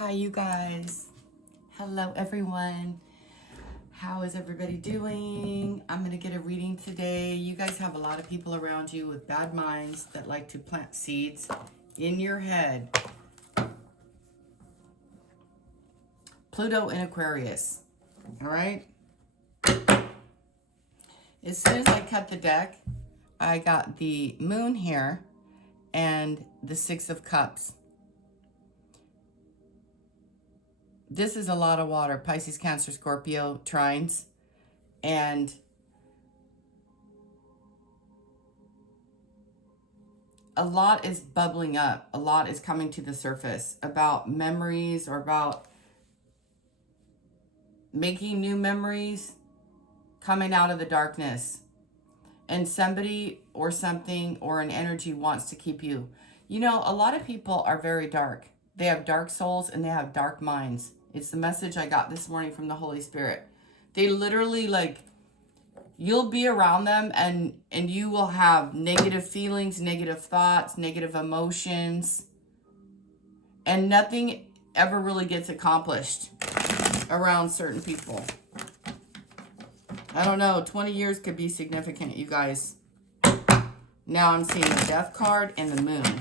Hi, you guys. Hello, everyone. How is everybody doing? I'm going to get a reading today. You guys have a lot of people around you with bad minds that like to plant seeds in your head. Pluto in Aquarius. All right? As soon as I cut the deck, I got the moon here and the Six of Cups. This is a lot of water. Pisces, Cancer, Scorpio, trines. And a lot is bubbling up. A lot is coming to the surface about memories or about making new memories, coming out of the darkness. And somebody or something or an energy wants to keep you. You know, a lot of people are very dark. They have dark souls and they have dark minds. It's the message I got this morning from the Holy Spirit. They literally, like, you'll be around them and you will have negative feelings, negative thoughts, negative emotions, and nothing ever really gets accomplished around certain people. I don't know, 20 years could be significant, you guys. Now I'm seeing the Death card and the Moon.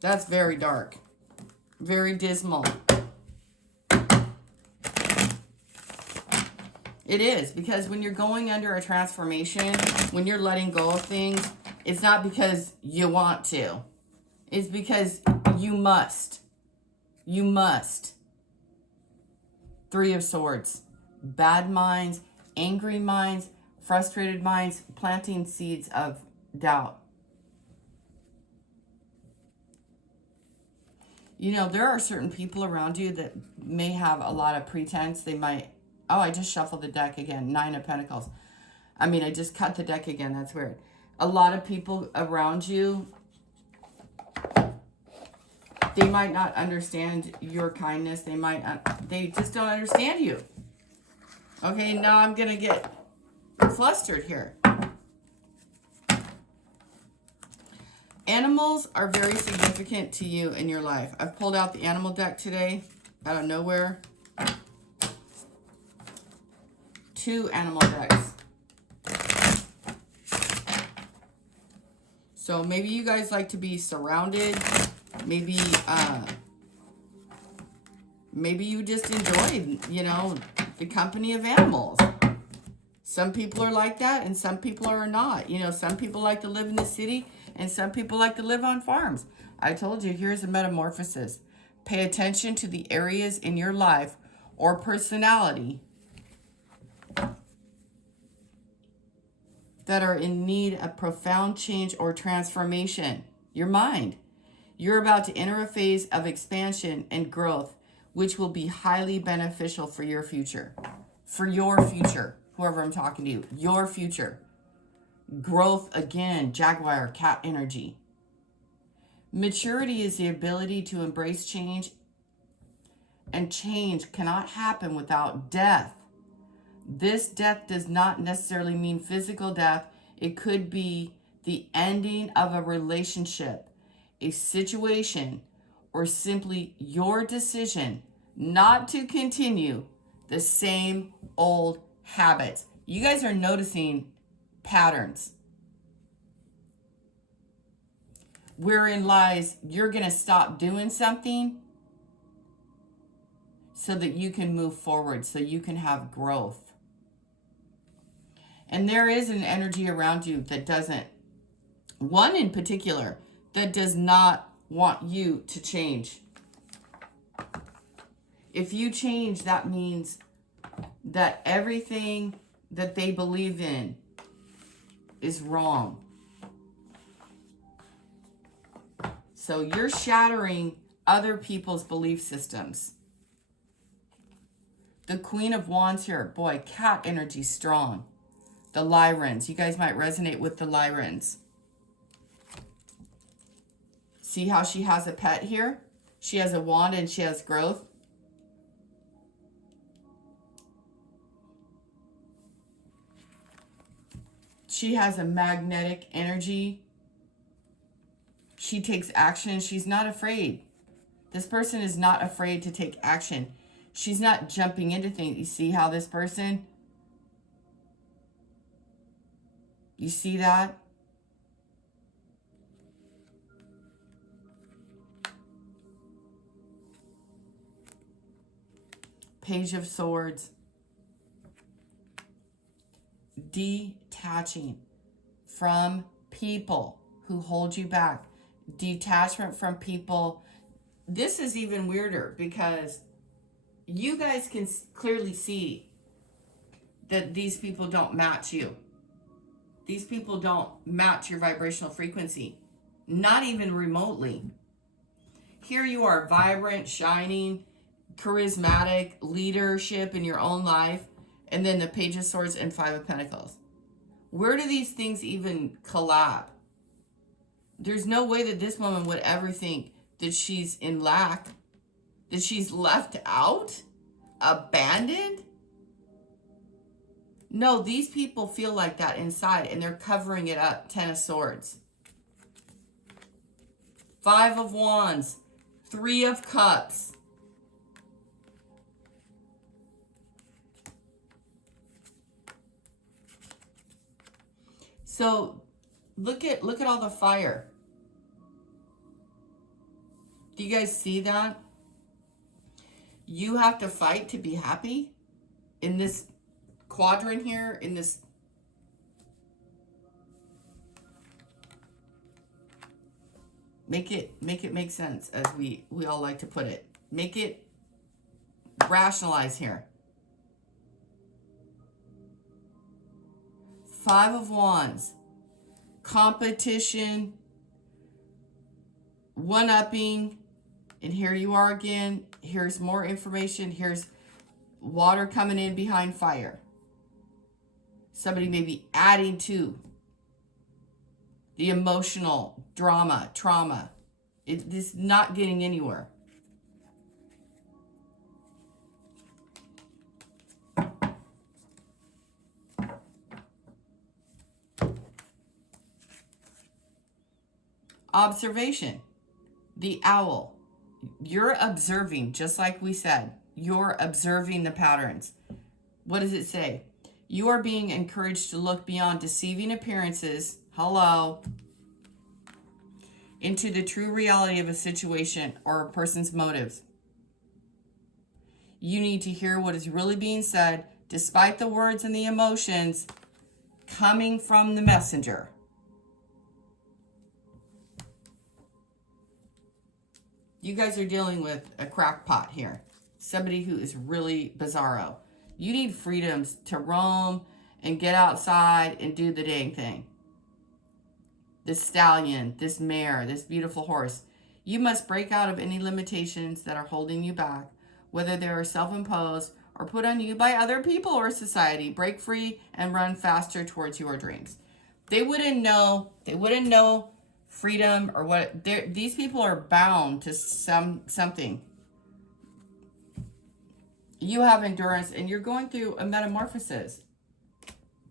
That's very dark, very dismal. It is, because when you're going under a transformation, when you're letting go of things, it's not because you want to. It's because you must. You must. Three of Swords. Bad minds, angry minds, frustrated minds, planting seeds of doubt. You know, there are certain people around you that may have a lot of pretense. They might... Oh, I just shuffled the deck again. Nine of Pentacles. I mean, I just cut the deck again. That's weird. A lot of people around you, they might not understand your kindness. They just don't understand you. Okay, now I'm going to get flustered here. Animals are very significant to you in your life. I've pulled out the animal deck today out of nowhere. 2 animal decks. So maybe you guys like to be surrounded. Maybe you just enjoy, you know, the company of animals. Some people are like that and some people are not. You know, some people like to live in the city and some people like to live on farms. I told you, here's a metamorphosis. Pay attention to the areas in your life or personality that are in need of profound change or transformation. Your mind. You're about to enter a phase of expansion and growth, which will be highly beneficial for your future. For your future, whoever I'm talking to, your future. Growth again, Jaguar, cat energy. Maturity is the ability to embrace change, and change cannot happen without death. This death does not necessarily mean physical death. It could be the ending of a relationship, a situation, or simply your decision not to continue the same old habits. You guys are noticing patterns. Wherein lies, you're going to stop doing something so that you can move forward, so you can have growth. And there is an energy around you that doesn't, one in particular, that does not want you to change. If you change, that means that everything that they believe in is wrong. So you're shattering other people's belief systems. The Queen of Wands here, boy, cat energy strong. The Lyrans. You guys might resonate with the Lyrans. See how she has a pet here? She has a wand and she has growth. She has a magnetic energy. She takes action. She's not afraid. This person is not afraid to take action. She's not jumping into things. You see how this person, you see that? Page of Swords. Detaching from people who hold you back. Detachment from people. This is even weirder because you guys can clearly see that these people don't match you. These people don't match your vibrational frequency. Not even remotely. Here you are, vibrant, shining, charismatic, leadership in your own life, and then the Page of Swords and Five of Pentacles. Where do these things even collab? There's no way that this woman would ever think that she's in lack, that she's left out, abandoned. No, these people feel like that inside, and they're covering it up. Ten of Swords. Five of Wands. Three of Cups. So look at all the fire. Do you guys see that? You have to fight to be happy in this quadrant here, in this. Make it make sense, as we all like to put it. Make it rationalize here. Five of Wands. Competition. One-upping. And here you are again. Here's more information. Here's water coming in behind fire. Somebody may be adding to the emotional drama, trauma. It's not getting anywhere. Observation. The owl. You're observing, just like we said. You're observing the patterns. What does it say? You are being encouraged to look beyond deceiving appearances. Hello. Into the true reality of a situation or a person's motives. You need to hear what is really being said, despite the words and the emotions coming from the messenger. You guys are dealing with a crackpot here. Somebody who is really bizarro. You need freedoms to roam and get outside and do the dang thing. This stallion, this mare, this beautiful horse. You must break out of any limitations that are holding you back, whether they are self-imposed or put on you by other people or society. Break free and run faster towards your dreams. They wouldn't know freedom or what. These people are bound to something. You have endurance and you're going through a metamorphosis.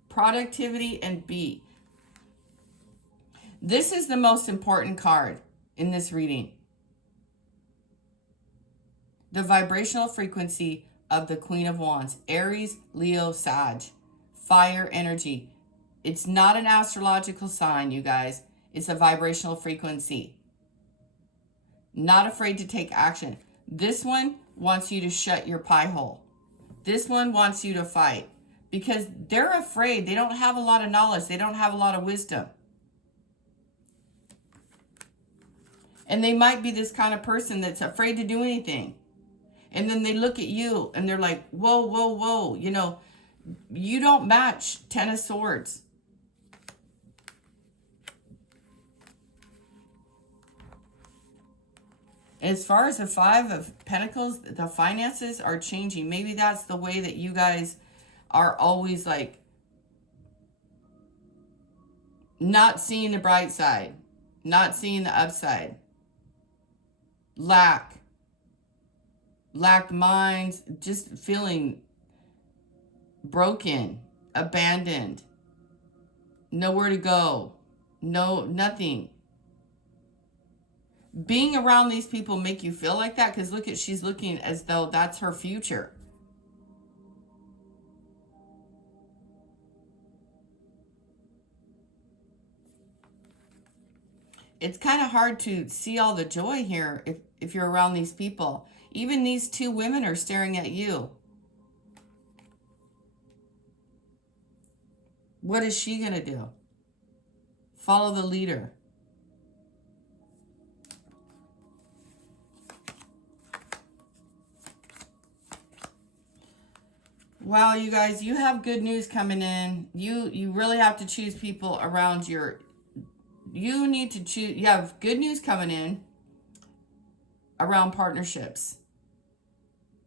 Productivity and be. This is the most important card in this reading. The vibrational frequency of the Queen of Wands. Aries, Leo, Sag. Fire energy. It's not an astrological sign, you guys. It's a vibrational frequency. Not afraid to take action. This one wants you to shut your pie hole. This one wants you to fight. Because they're afraid. They don't have a lot of knowledge. They don't have a lot of wisdom. And they might be this kind of person that's afraid to do anything. And then they look at you and they're like, whoa, whoa, whoa. You know, you don't match Ten of Swords. As far as the Five of Pentacles, the finances are changing. Maybe that's the way that you guys are always like not seeing the bright side, not seeing the upside. Lack minds, just feeling broken, abandoned, nowhere to go, nothing. being around these people make you feel like that? Because look at, she's looking as though that's her future. It's kind of hard to see all the joy here if you're around these people. Even these two women are staring at you. What is she going to do? Follow the leader. Wow, you guys, you have good news coming in. You really have to choose people around your... You need to choose... You have good news coming in around partnerships.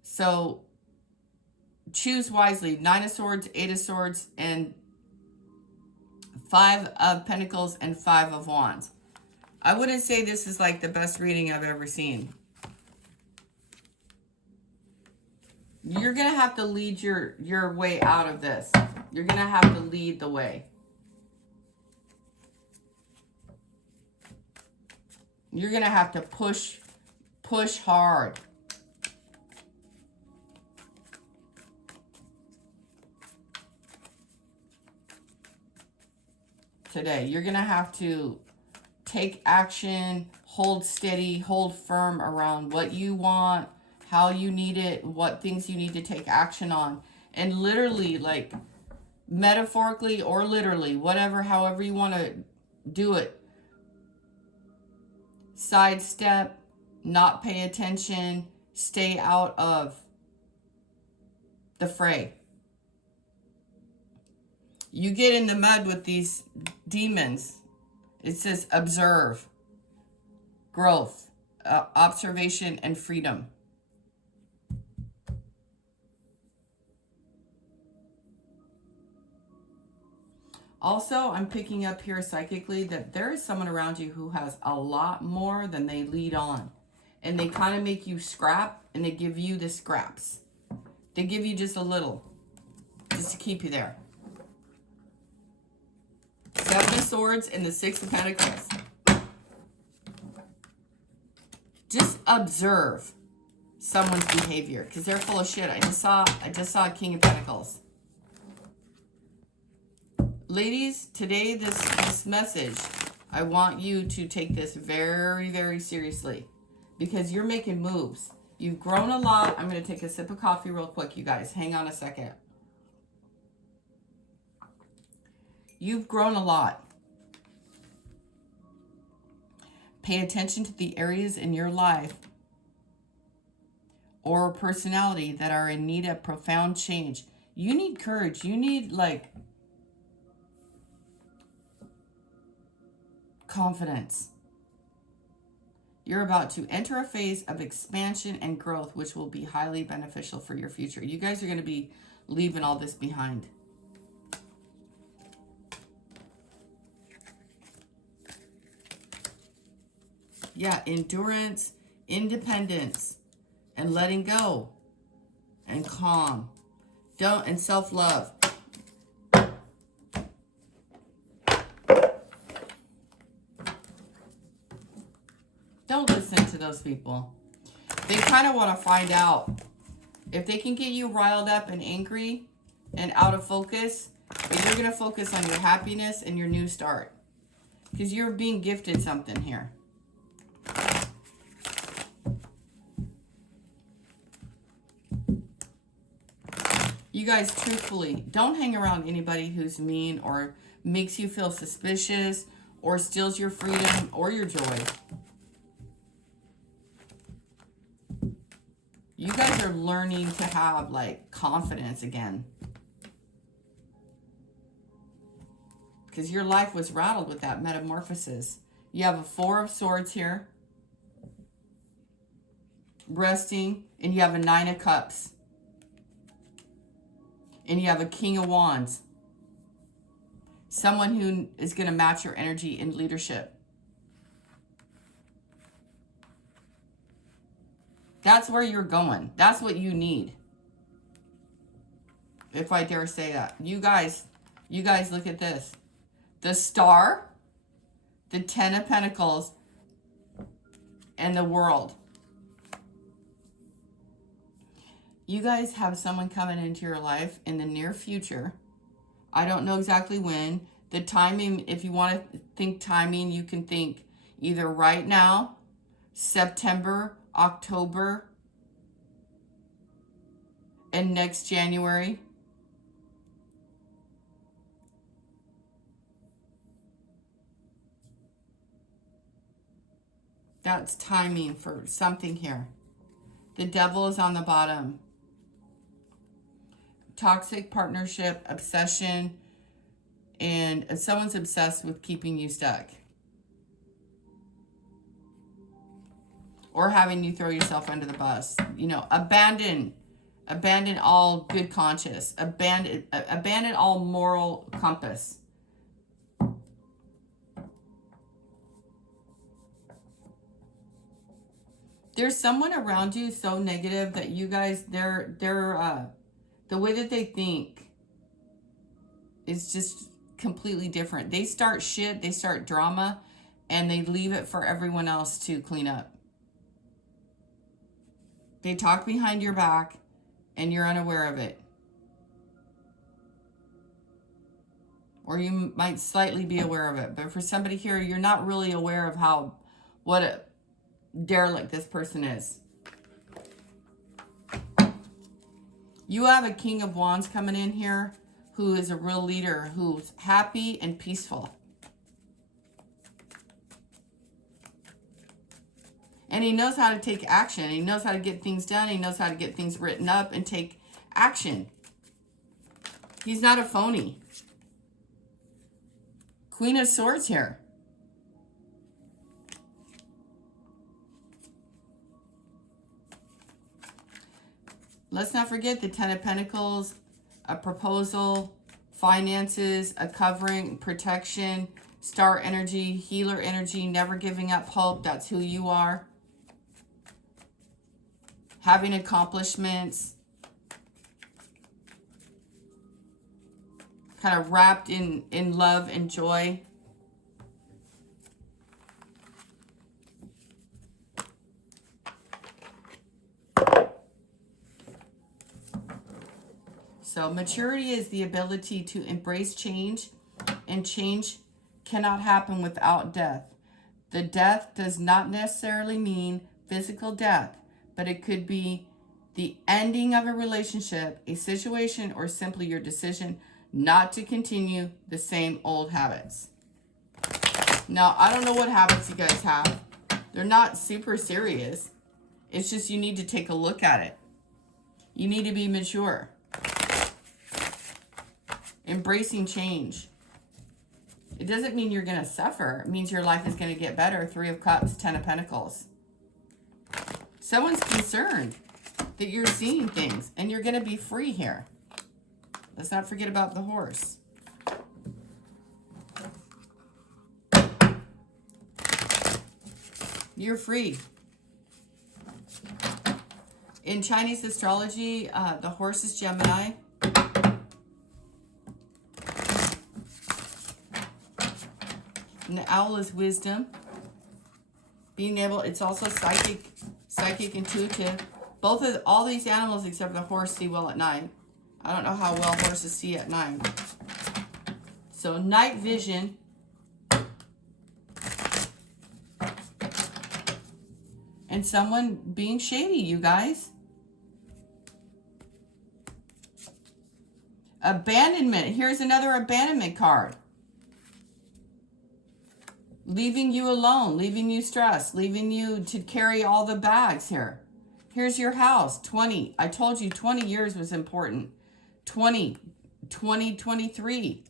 So choose wisely. 9 of Swords, 8 of Swords, and 5 of Pentacles and 5 of Wands. I wouldn't say this is like the best reading I've ever seen. You're going to have to lead your way out of this. You're going to have to lead the way. You're going to have to push hard. Today, you're going to have to take action, hold steady, hold firm around what you want, how you need it, what things you need to take action on. And literally, like, metaphorically or literally, whatever, however you want to do it. Sidestep, not pay attention, stay out of the fray. You get in the mud with these demons. It says observe, growth, observation, and freedom. Also, I'm picking up here psychically that there is someone around you who has a lot more than they lead on. And they kind of make you scrap, and they give you the scraps. They give you just a little, just to keep you there. 7 of Swords and the 6 of Pentacles. Just observe someone's behavior, because they're full of shit. I just saw King of Pentacles. Ladies, today this message, I want you to take this very, very seriously, because you're making moves. You've grown a lot. I'm going to take a sip of coffee real quick, you guys. Hang on a second. You've grown a lot. Pay attention to the areas in your life or personality that are in need of profound change. You need courage. You need, like, confidence. You're about to enter a phase of expansion and growth, which will be highly beneficial for your future. You guys are going to be leaving all this behind. Yeah, endurance, independence, and letting go, and calm, and self-love. Don't listen to those people. They kind of want to find out if they can get you riled up and angry and out of focus. But you're going to focus on your happiness and your new start, because you're being gifted something here. You guys, truthfully, don't hang around anybody who's mean or makes you feel suspicious or steals your freedom or your joy. You guys are learning to have, like, confidence again. Because your life was rattled with that metamorphosis. You have a 4 of Swords here. Resting. And you have a 9 of Cups. And you have a King of Wands. Someone who is going to match your energy in leadership. That's where you're going. That's what you need. If I dare say that. You guys look at this. The Star, the 10 of Pentacles, and the world. You guys have someone coming into your life in the near future. I don't know exactly when. The timing, if you want to think timing, you can think either right now, September, October, and next January. That's timing for something here. The devil is on the bottom. Toxic partnership, obsession, and someone's obsessed with keeping you stuck. Or having you throw yourself under the bus. You know, abandon all good conscience. Abandon all moral compass. There's someone around you so negative that you guys, they're the way that they think is just completely different. They start shit, they start drama, and they leave it for everyone else to clean up. They talk behind your back, and you're unaware of it. Or you might slightly be aware of it. But for somebody here, you're not really aware of what a derelict this person is. You have a King of Wands coming in here who is a real leader, who's happy and peaceful. And he knows how to take action. He knows how to get things done. He knows how to get things written up and take action. He's not a phony. Queen of Swords here. Let's not forget the Ten of Pentacles, a proposal, finances, a covering, protection, star energy, healer energy, never giving up hope. That's who you are. Having accomplishments. Kind of wrapped in love and joy. So maturity is the ability to embrace change, and change cannot happen without death. The death does not necessarily mean physical death, but it could be the ending of a relationship, a situation, or simply your decision not to continue the same old habits. Now, I don't know what habits you guys have. They're not super serious. It's just you need to take a look at it. You need to be mature. Embracing change. It doesn't mean you're going to suffer. It means your life is going to get better. Three of Cups, Ten of Pentacles. Someone's concerned that you're seeing things and you're going to be free here. Let's not forget about the Horse. You're free. In Chinese astrology, the Horse is Gemini. And the Owl is wisdom. Being able, it's also psychic, intuitive. All these animals except for the horse see well at night. I don't know how well horses see at night. So night vision. And someone being shady, you guys. Abandonment. Here's another abandonment card. Leaving you alone, leaving you stressed, leaving you to carry all the bags here. Here's your house, 20. I told you 20 years was important. 2023.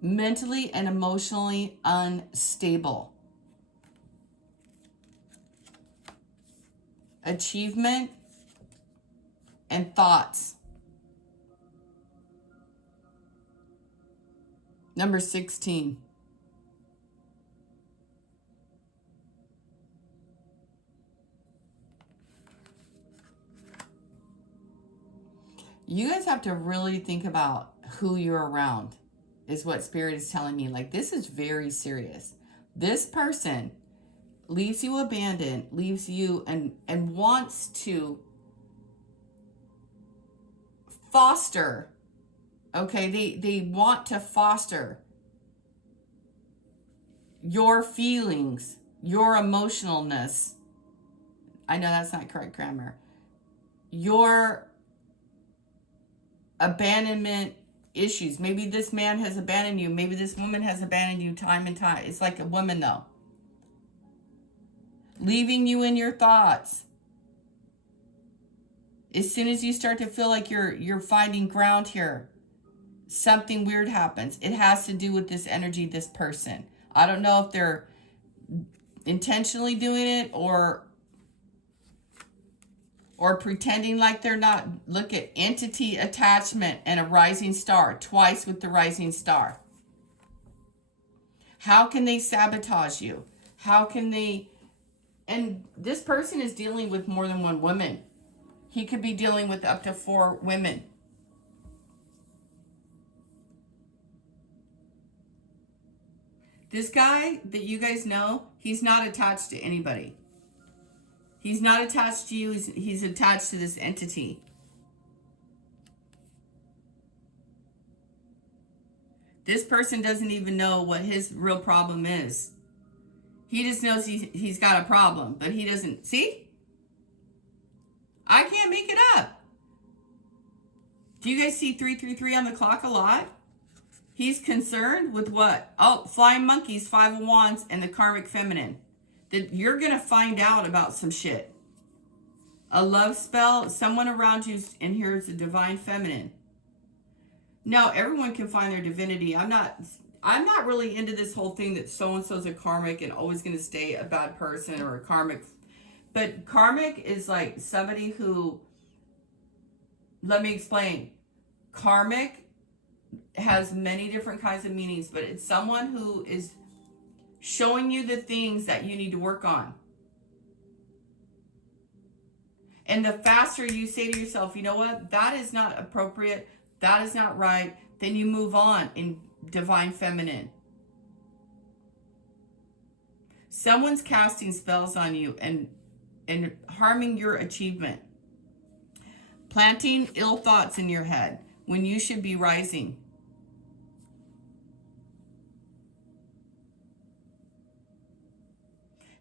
Mentally and emotionally unstable. Achievement and thoughts. Number 16. You guys have to really think about who you're around, is what Spirit is telling me. Like, this is very serious. This person leaves you abandoned, leaves you and wants to foster, okay? They want to foster your feelings, your emotionalness. I know that's not correct grammar. Your abandonment issues. Maybe this man has abandoned you. Maybe this woman has abandoned you time and time. It's like a woman though. Leaving you in your thoughts. As soon as you start to feel like you're finding ground here, something weird happens. It has to do with this energy, this person. I don't know if they're intentionally doing it or pretending like they're not. Look at entity, attachment, and a rising star. Twice with the rising star. How can they sabotage you? How can they... And this person is dealing with more than one woman. He could be dealing with up to 4 women. This guy that you guys know, he's not attached to anybody. He's not attached to you. He's attached to this entity. This person doesn't even know what his real problem is. He just knows he's got a problem, but he doesn't. See? I can't make it up. Do you guys see 333 on the clock a lot? He's concerned with what? Oh, flying monkeys, 5 of wands, and the karmic feminine. That you're going to find out about some shit. A love spell, someone around you, and here's a divine feminine. No, everyone can find their divinity. I'm not really into this whole thing that so-and-so's a karmic and always going to stay a bad person or a karmic. But karmic is like somebody who, let me explain. Karmic has many different kinds of meanings, but it's someone who is showing you the things that you need to work on. And the faster you say to yourself, you know what, that is not appropriate, that is not right, then you move on in divine feminine. Someone's casting spells on you and harming your achievement. Planting ill thoughts in your head when you should be rising.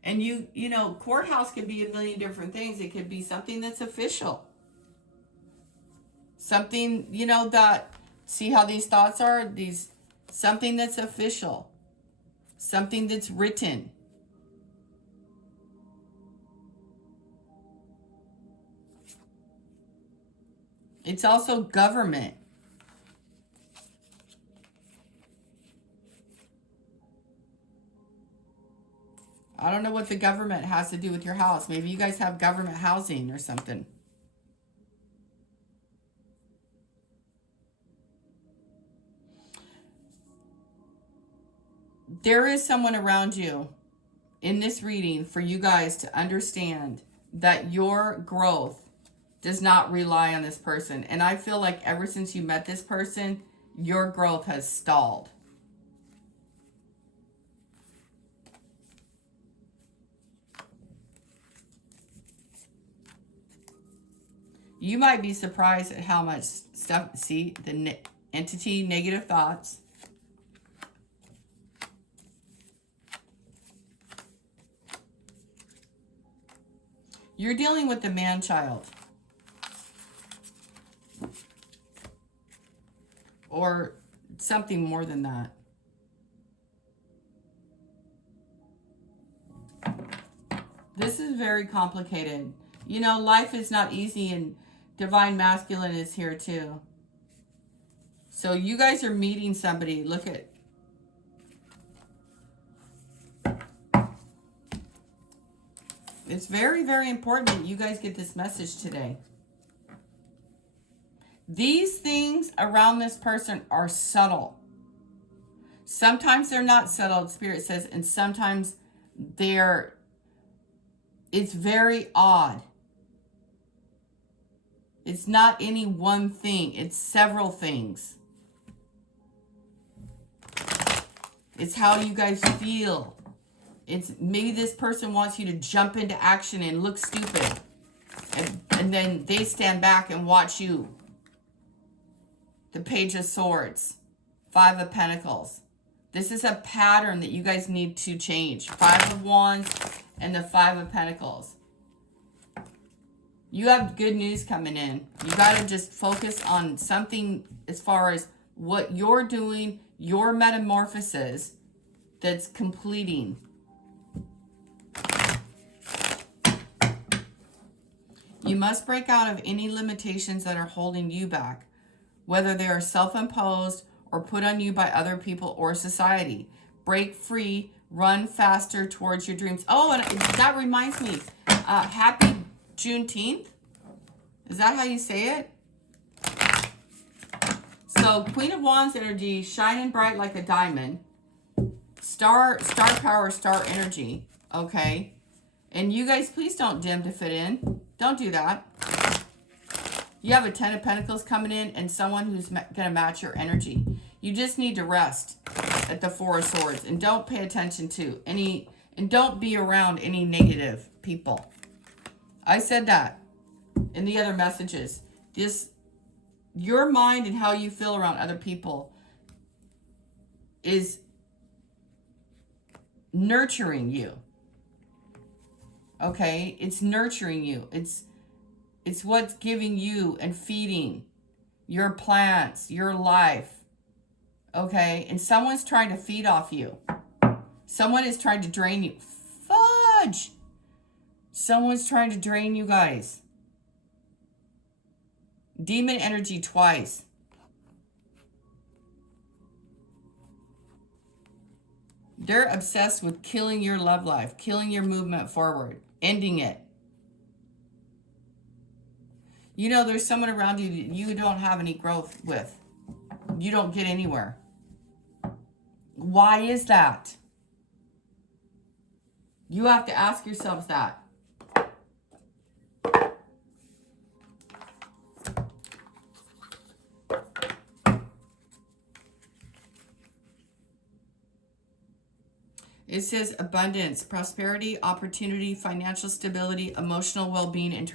And you know, courthouse could be a million different things. It could be something that's official. Something, you know, that, see how these thoughts are? Something that's official. Something that's written. It's also government. I don't know what the government has to do with your house. Maybe you guys have government housing or something. There is someone around you in this reading for you guys to understand that your growth does not rely on this person. And I feel like ever since you met this person, your growth has stalled. You might be surprised at how much stuff, see, the entity, negative thoughts. You're dealing with the man-child. Or something more than that. This is very complicated. You know, life is not easy, and divine masculine is here too. So you guys are meeting somebody. Look at... It's very, very important that you guys get this message today. These things around this person are subtle. Sometimes they're not subtle, Spirit says, and sometimes it's very odd. It's not any one thing. It's several things. It's how you guys feel. It's maybe this person wants you to jump into action and look stupid. And then they stand back and watch you. The Page of Swords. Five of Pentacles. This is a pattern that you guys need to change. Five of Wands and the Five of Pentacles. You have good news coming in. You got to just focus on something as far as what you're doing, your metamorphosis that's completing. You must break out of any limitations that are holding you back, whether they are self-imposed or put on you by other people or society. Break free, run faster towards your dreams. Oh, and that reminds me, happy Juneteenth. Is that how you say it? So Queen of Wands energy, shining bright like a diamond. Star power, star energy. Okay. And you guys, please don't dim to fit in. Don't do that. You have a Ten of Pentacles coming in and someone who's going to match your energy. You just need to rest at the Four of Swords. And don't pay attention to any, and don't be around any negative people. I said that in the other messages. This, your mind and how you feel around other people is nurturing you. Okay, it's nurturing you. It's what's giving you and feeding your plants, your life. Okay, and someone's trying to feed off you. Someone is trying to drain you. Fudge! Someone's trying to drain you guys. Demon energy twice. They're obsessed with killing your love life, killing your movement forward, ending it. You know, there's someone around you that you don't have any growth with. You don't get anywhere. Why is that? You have to ask yourselves that. It says abundance, prosperity, opportunity, financial stability, emotional well-being, and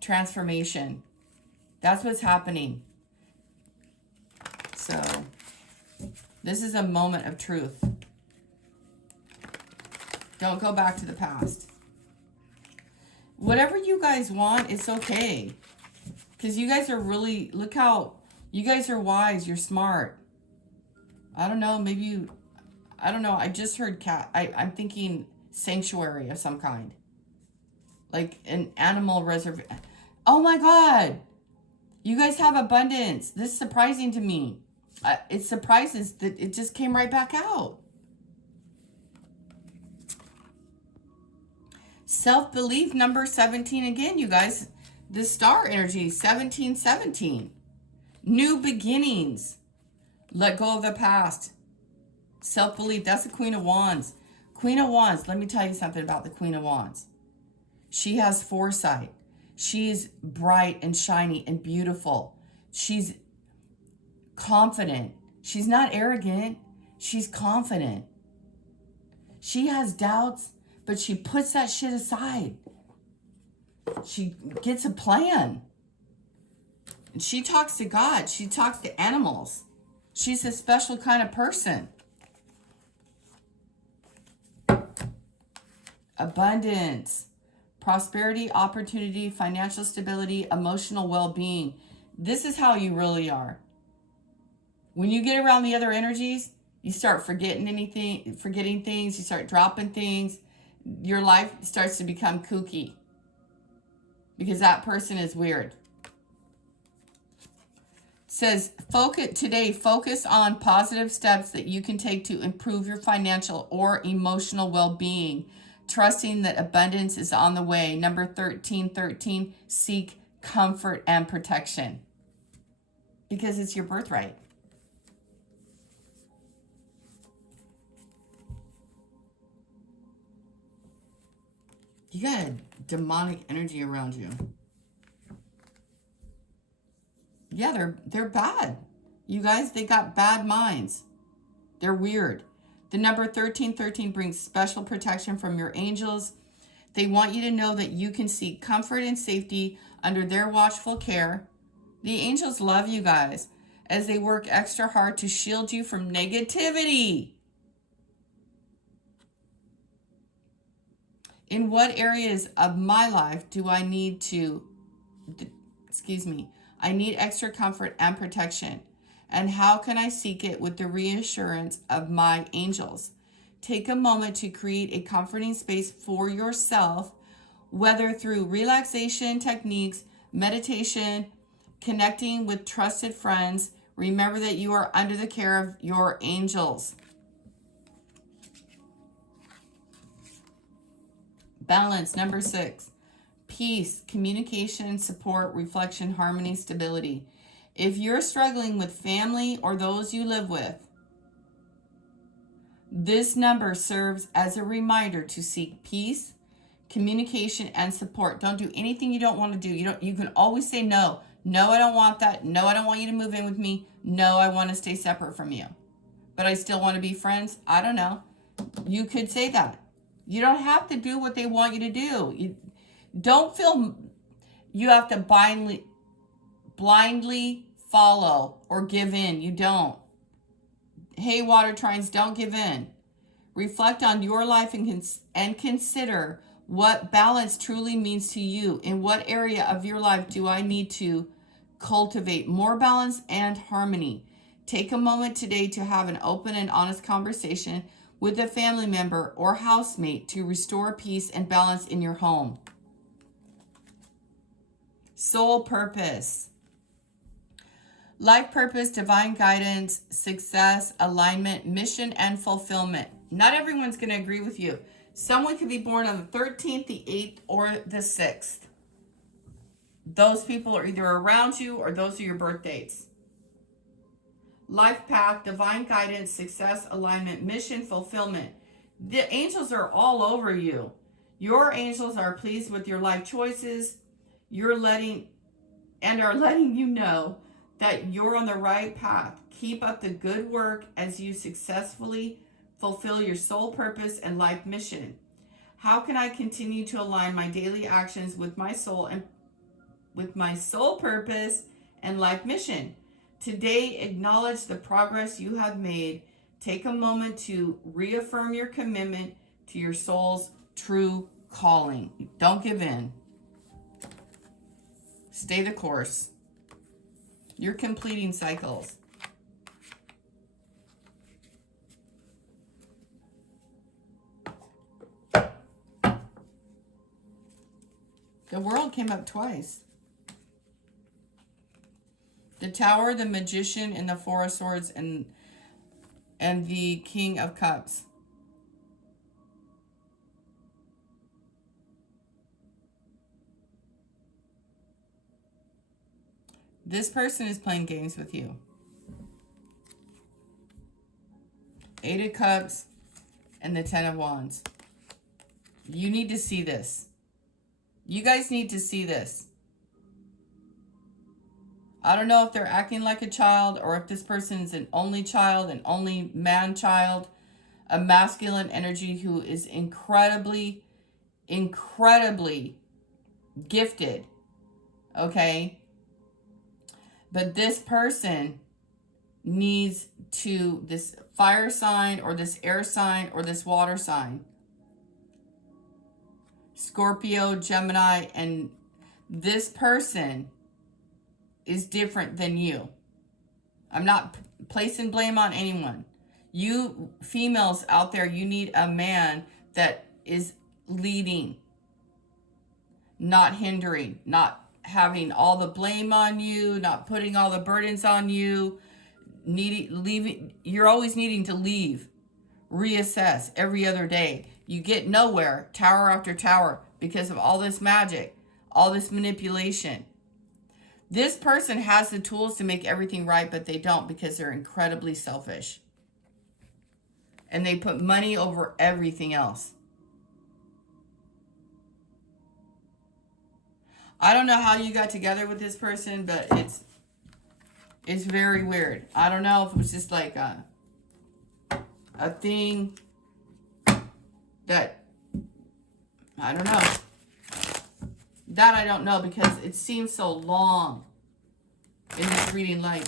transformation. That's what's happening. So, this is a moment of truth. Don't go back to the past. Whatever you guys want, it's okay. Because you guys are really, look how, you guys are wise, you're smart. I don't know, maybe you... I don't know. I just heard cat. I'm thinking sanctuary of some kind. Like an animal reservation. Oh my God. You guys have abundance. This is surprising to me. It surprises that it just came right back out. Self-belief, number 17 again, you guys. The star energy, 1717. New beginnings. Let go of the past. Self-belief, that's the Queen of Wands. Queen of Wands, let me tell you something about the Queen of Wands. She has foresight. She's bright and shiny and beautiful. She's confident. She's not arrogant. She's confident. She has doubts, but she puts that shit aside. She gets a plan. And she talks to God. She talks to animals. She's a special kind of person. Abundance, prosperity, opportunity, financial stability, emotional well-being. This is how you really are. When you get around the other energies, you start forgetting things, you start dropping things. Your life starts to become kooky because that person is weird. It says, focus on positive steps that you can take to improve your financial or emotional well-being. Trusting that abundance is on the way. Number 1313, seek comfort and protection. Because it's your birthright. You got a demonic energy around you. Yeah, they're bad. You guys, they got bad minds. They're weird. The number 1313 brings special protection from your angels. They want you to know that you can seek comfort and safety under their watchful care. The angels love you guys as they work extra hard to shield you from negativity. In what areas of my life do I need I need extra comfort and protection? And how can I seek it with the reassurance of my angels? Take a moment to create a comforting space for yourself, whether through relaxation techniques, meditation, connecting with trusted friends. Remember that you are under the care of your angels. Balance, number 6. Peace, communication, support, reflection, harmony, stability. If you're struggling with family or those you live with, this number serves as a reminder to seek peace, communication, and support. Don't do anything you don't want to do. You can always say no. No, I don't want that. No, I don't want you to move in with me. No, I want to stay separate from you. But I still want to be friends. I don't know. You could say that. You don't have to do what they want you to do. You don't feel you have to blindly follow or give in. You don't. Hey, water trines, don't give in. Reflect on your life and consider what balance truly means to you. In what area of your life do I need to cultivate more balance and harmony? Take a moment today to have an open and honest conversation with a family member or housemate to restore peace and balance in your home. Soul purpose. Life purpose, divine guidance, success, alignment, mission, and fulfillment. Not everyone's going to agree with you. Someone could be born on the 13th, the 8th, or the 6th. Those people are either around you or those are your birth dates. Life path, divine guidance, success, alignment, mission, fulfillment. The angels are all over you. Your angels are pleased with your life choices. Are letting you know that you're on the right path. Keep up the good work as you successfully fulfill your soul purpose and life mission. How can I continue to align my daily actions with my soul purpose and life mission? Today, acknowledge the progress you have made. Take a moment to reaffirm your commitment to your soul's true calling. Don't give in. Stay the course. You're completing cycles. The world came up twice. The Tower, the Magician, and the Four of Swords, and the King of Cups. This person is playing games with you. 8 of Cups and the 10 of Wands. You need to see this. You guys need to see this. I don't know if they're acting like a child or if this person is an only child, an only man child, a masculine energy who is incredibly, incredibly gifted. Okay? But this person needs to, this fire sign or this air sign or this water sign, Scorpio, Gemini, and this person is different than you. I'm not placing blame on anyone. You females out there, you need a man that is leading, not hindering, not having all the blame on you, not putting all the burdens on you, leaving. You're always needing to leave, reassess every other day. You get nowhere, tower after tower, because of all this magic, all this manipulation. This person has the tools to make everything right, but they don't because they're incredibly selfish. And they put money over everything else. I don't know how you got together with this person, but it's very weird. I don't know if it was just like a thing that, I don't know. That I don't know, because it seems so long in this reading, like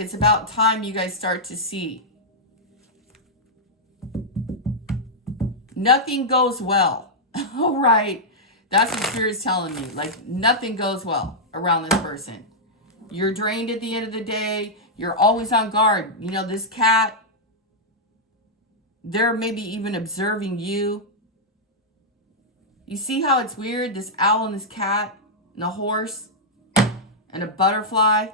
it's about time you guys start to see. Nothing goes well. All right. That's what Spirit's telling me. Like, nothing goes well around this person. You're drained at the end of the day. You're always on guard. You know, this cat, they're maybe even observing you. You see how it's weird? This owl and this cat and a horse and a butterfly.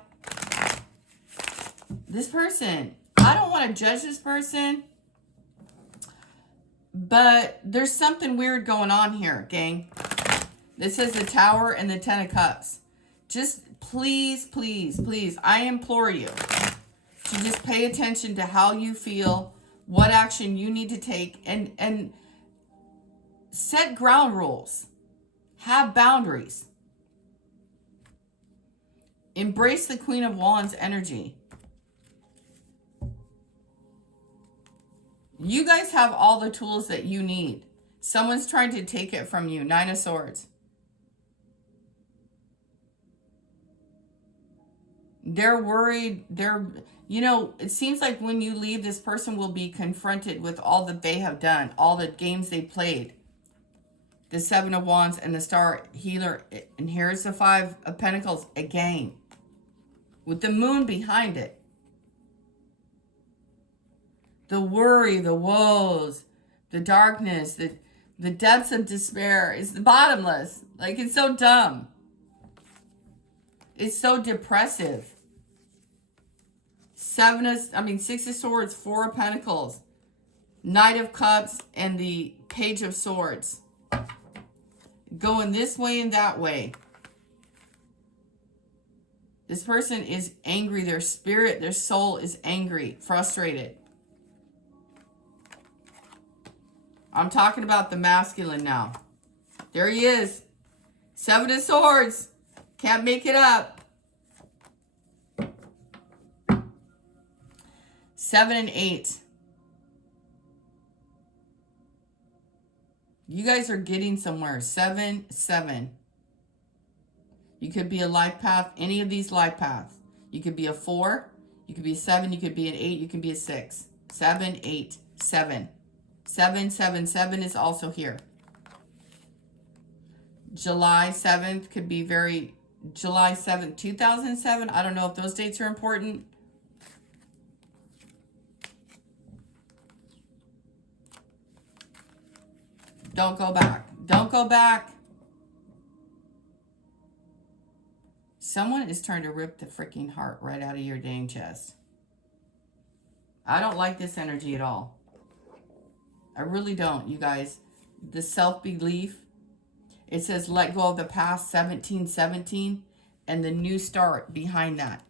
This person, I don't want to judge this person, but there's something weird going on here, gang. This is the Tower and the Ten of Cups. Just please, please, please, I implore you to just pay attention to how you feel, what action you need to take, and set ground rules. Have boundaries. Embrace the Queen of Wands energy. You guys have all the tools that you need. Someone's trying to take it from you. Nine of Swords. They're worried. You know, it seems like when you leave, this person will be confronted with all that they have done, all the games they played. The Seven of Wands and the Star Healer. And here's the Five of Pentacles again, with the moon behind it. The worry, the woes, the darkness, the depths of despair is bottomless. Like, it's so dumb. It's so depressive. Six of Swords, Four of Pentacles, Knight of Cups, and the Page of Swords. Going this way and that way. This person is angry. Their spirit, their soul is angry, frustrated. I'm talking about the masculine now. There he is. Seven of Swords. Can't make it up. 7 and 8. You guys are getting somewhere. 7, 7. You could be a life path, any of these life paths. You could be a 4, you could be a 7, you could be an 8, you can be a 6. 7, 8, 7. 7, 7, 7 is also here. July 7th could be July 7th, 2007. I don't know if those dates are important. Don't go back. Don't go back. Someone is trying to rip the freaking heart right out of your dang chest. I don't like this energy at all. I really don't, you guys. The self-belief. It says let go of the past, 1717, and the new start behind that.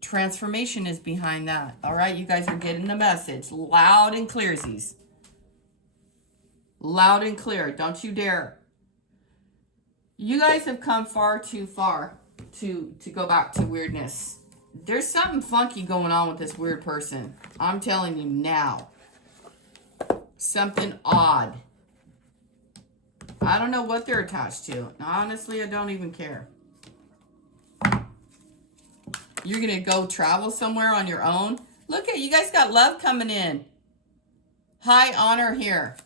Transformation is behind that. All right, you guys are getting the message loud and clear, Z's. Loud and clear. Don't you dare. You guys have come far too far to go back to weirdness. There's something funky going on with this weird person. I'm telling you now. Something odd. I don't know what they're attached to. Honestly, I don't even care. You're going to go travel somewhere on your own? Look at you guys got love coming in. High honor here.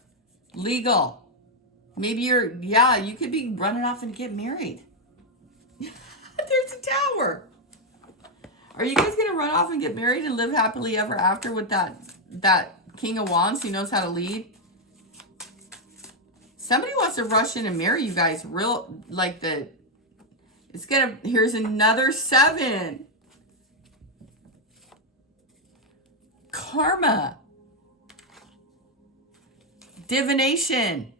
Legal. Maybe you could be running off and get married. There's a Tower. Are you guys going to run off and get married and live happily ever after with that King of Wands who knows how to lead? Somebody wants to rush in and marry you guys here's another 7. Karma. Divination.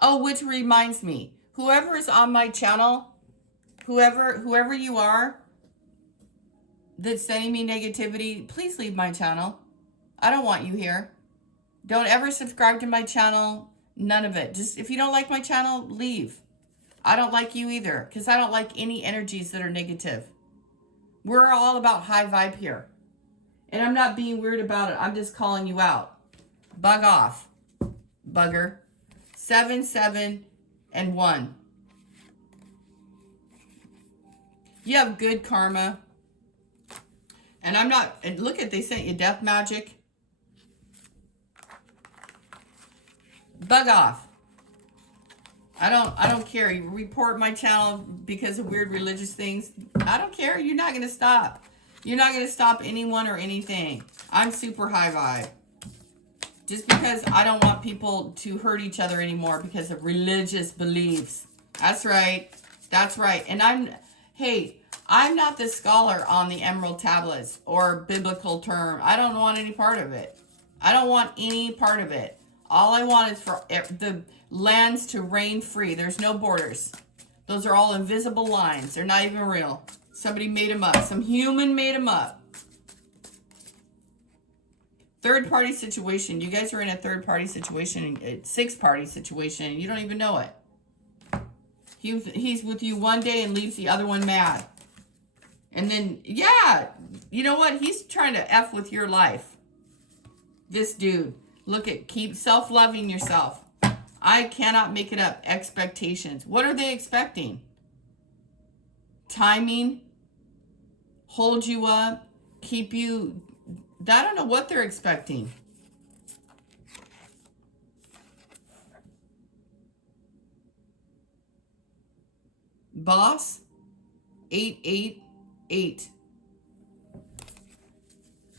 Oh, which reminds me, whoever is on my channel, whoever you are that's sending me negativity, please leave my channel. I don't want you here. Don't ever subscribe to my channel. None of it. Just if you don't like my channel, leave. I don't like you either, because I don't like any energies that are negative. We're all about high vibe here. And I'm not being weird about it. I'm just calling you out. Bug off, bugger. 7, 7, and 1. You have good karma. And I'm not, and look at, they sent you death magic. Bug off. I don't care. You report my channel because of weird religious things. I don't care. You're not going to stop. You're not going to stop anyone or anything. I'm super high vibe. Just because I don't want people to hurt each other anymore because of religious beliefs. That's right. That's right. And I'm not the scholar on the Emerald Tablets or biblical term. I don't want any part of it. I don't want any part of it. All I want is for the lands to reign free. There's no borders. Those are all invisible lines. They're not even real. Somebody made them up. Some human made them up. Third party situation. You guys are in a third party situation, a 6-party situation, and you don't even know it. He's with you one day and leaves the other one mad. And then, yeah, you know what? He's trying to F with your life. This dude. Keep self-loving yourself. I cannot make it up. Expectations. What are they expecting? Timing. Hold you up. Keep you... I don't know what they're expecting. Boss. 888.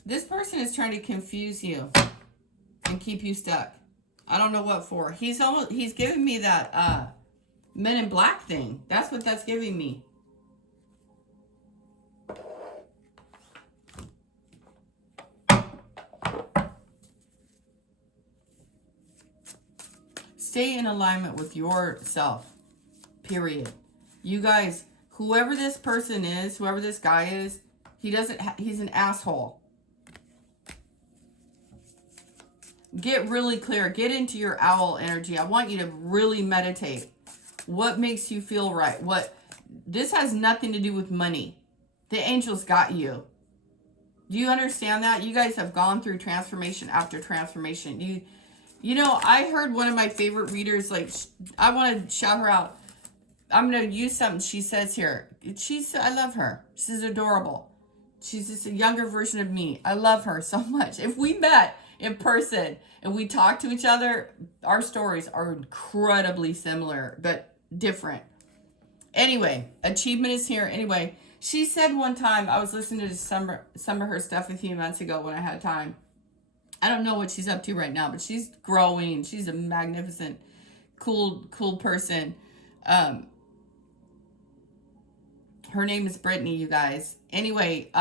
This person is trying to confuse you and keep you stuck. I don't know what for. He's giving me that Men in Black thing. That's what that's giving me. Stay in alignment with yourself. Period. You guys, whoever this person is, whoever this guy is, he's an asshole. Get really clear. Get into your owl energy. I want you to really meditate. What makes you feel right? This has nothing to do with money. The angels got you. Do you understand that? You guys have gone through transformation after transformation. You know, I heard one of my favorite readers, like, I want to shout her out. I'm going to use something she says here. I love her. She's adorable. She's just a younger version of me. I love her so much. If we met in person and we talked to each other, our stories are incredibly similar, but different. Anyway, achievement is here. Anyway, she said one time, I was listening to some of her stuff a few months ago when I had time. I don't know what she's up to right now, but she's growing. She's a magnificent, cool person. Her name is Brittany, you guys. Anyway,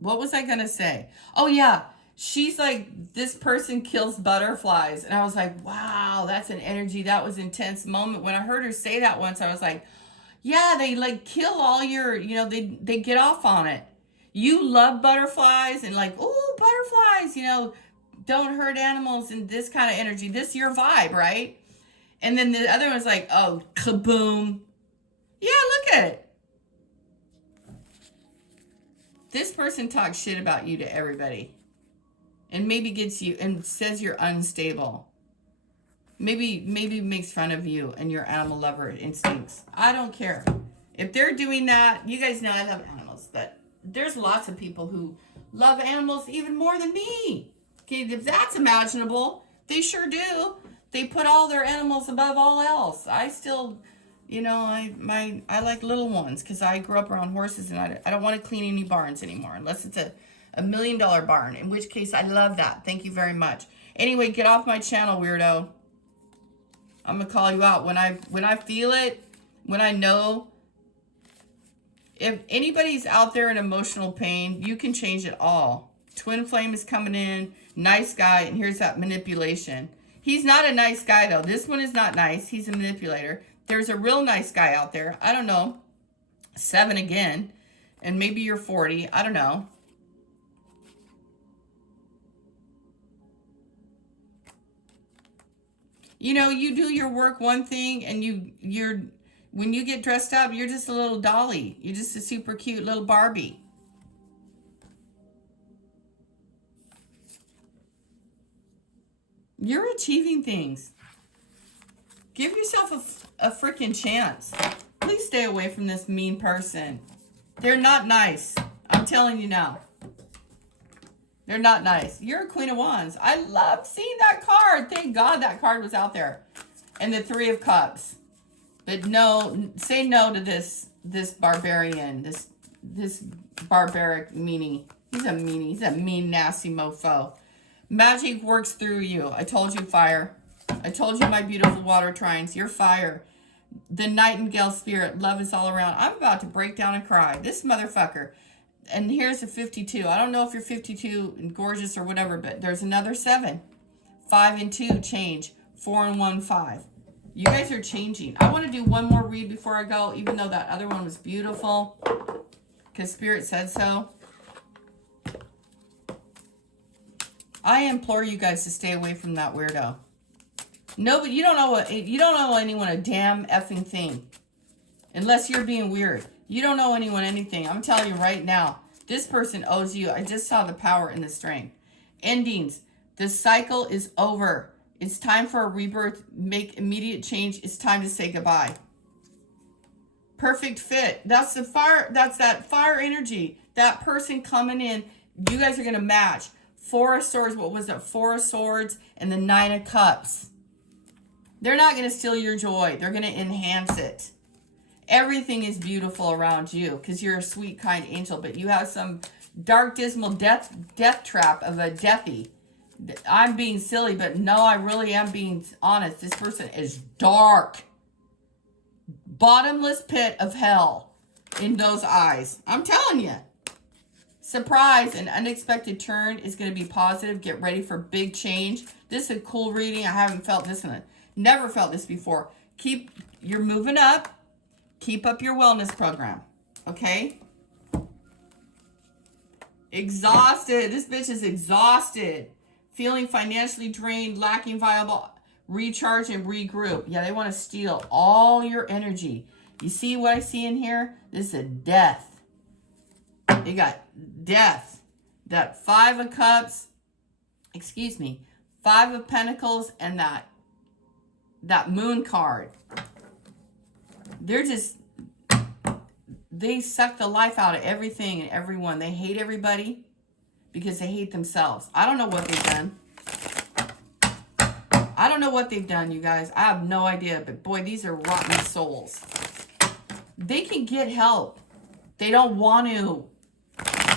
what was I going to say? Oh, yeah. She's like, this person kills butterflies. And I was like, wow, that's an energy. That was an intense moment. When I heard her say that once, I was like, yeah, they like kill all your, they get off on it. You love butterflies and like, ooh, butterflies, don't hurt animals and this kind of energy. This is your vibe, right? And then the other one's like, oh, kaboom. Yeah, look at it. This person talks shit about you to everybody. And maybe gets you and says you're unstable. Maybe makes fun of you and your animal lover instincts. I don't care. If they're doing that, you guys know I love animals, but there's lots of people who love animals even more than me. Okay, if that's imaginable, they sure do. They put all their animals above all else. I still, I like little ones because I grew up around horses and I don't want to clean any barns anymore unless it's a $1 million barn, in which case I love that. Thank you very much. Anyway, get off my channel, weirdo. I'm going to call you out when I feel it, when I know. If anybody's out there in emotional pain, you can change it all. Twin flame is coming in. Nice guy. And here's that manipulation. He's not a nice guy, though. This one is not nice. He's a manipulator. There's a real nice guy out there. I don't know. 7 again. And maybe you're 40. I don't know. You do your work one thing and you're when you get dressed up, you're just a little dolly. You're just a super cute little Barbie. You're achieving things. Give yourself a freaking chance. Please stay away from this mean person. They're not nice. I'm telling you now. They're not nice. You're a Queen of Wands. I love seeing that card. Thank God that card was out there. And the Three of Cups. But no, say no to this barbarian. This barbaric meanie. He's a meanie. He's a mean, nasty mofo. Magic works through you. I told you, fire. I told you, my beautiful water trines. You're fire. The nightingale spirit. Love is all around. I'm about to break down and cry. This motherfucker. And here's a 52. I don't know if you're 52 and gorgeous or whatever, but there's another 7. 5 and 2 change. 4 and 1, 5. You guys are changing. I want to do one more read before I go, even though that other one was beautiful, because Spirit said so. I implore you guys to stay away from that weirdo. No, but you don't know anyone a damn effing thing. Unless you're being weird. You don't know anyone anything. I'm telling you right now. This person owes you. I just saw the power and the strength. Endings. The cycle is over. It's time for a rebirth. Make immediate change. It's time to say goodbye. Perfect fit. That's the fire. That's that fire energy. That person coming in. You guys are going to match. 4 of Swords. What was it? 4 of Swords and the 9 of Cups. They're not going to steal your joy. They're going to enhance it. Everything is beautiful around you because you're a sweet, kind angel, but you have some dark, dismal death trap of a deathy. I'm being silly, but no, I really am being honest. This person is dark. Bottomless pit of hell in those eyes. I'm telling you. Surprise, an unexpected turn is going to be positive. Get ready for big change. This is a cool reading. I haven't felt this one. Never felt this before. You're moving up. Keep up your wellness program. Okay? Exhausted. This bitch is exhausted. Feeling financially drained, lacking viable, recharge and regroup. Yeah, they want to steal all your energy. You see what I see in here? This is a death. They got death. That 5 of Cups, 5 of Pentacles, and that Moon card. They suck the life out of everything and everyone. They hate everybody because they hate themselves. I don't know what they've done. I don't know what they've done, you guys. I have no idea. But boy, these are rotten souls. They can get help. They don't want to.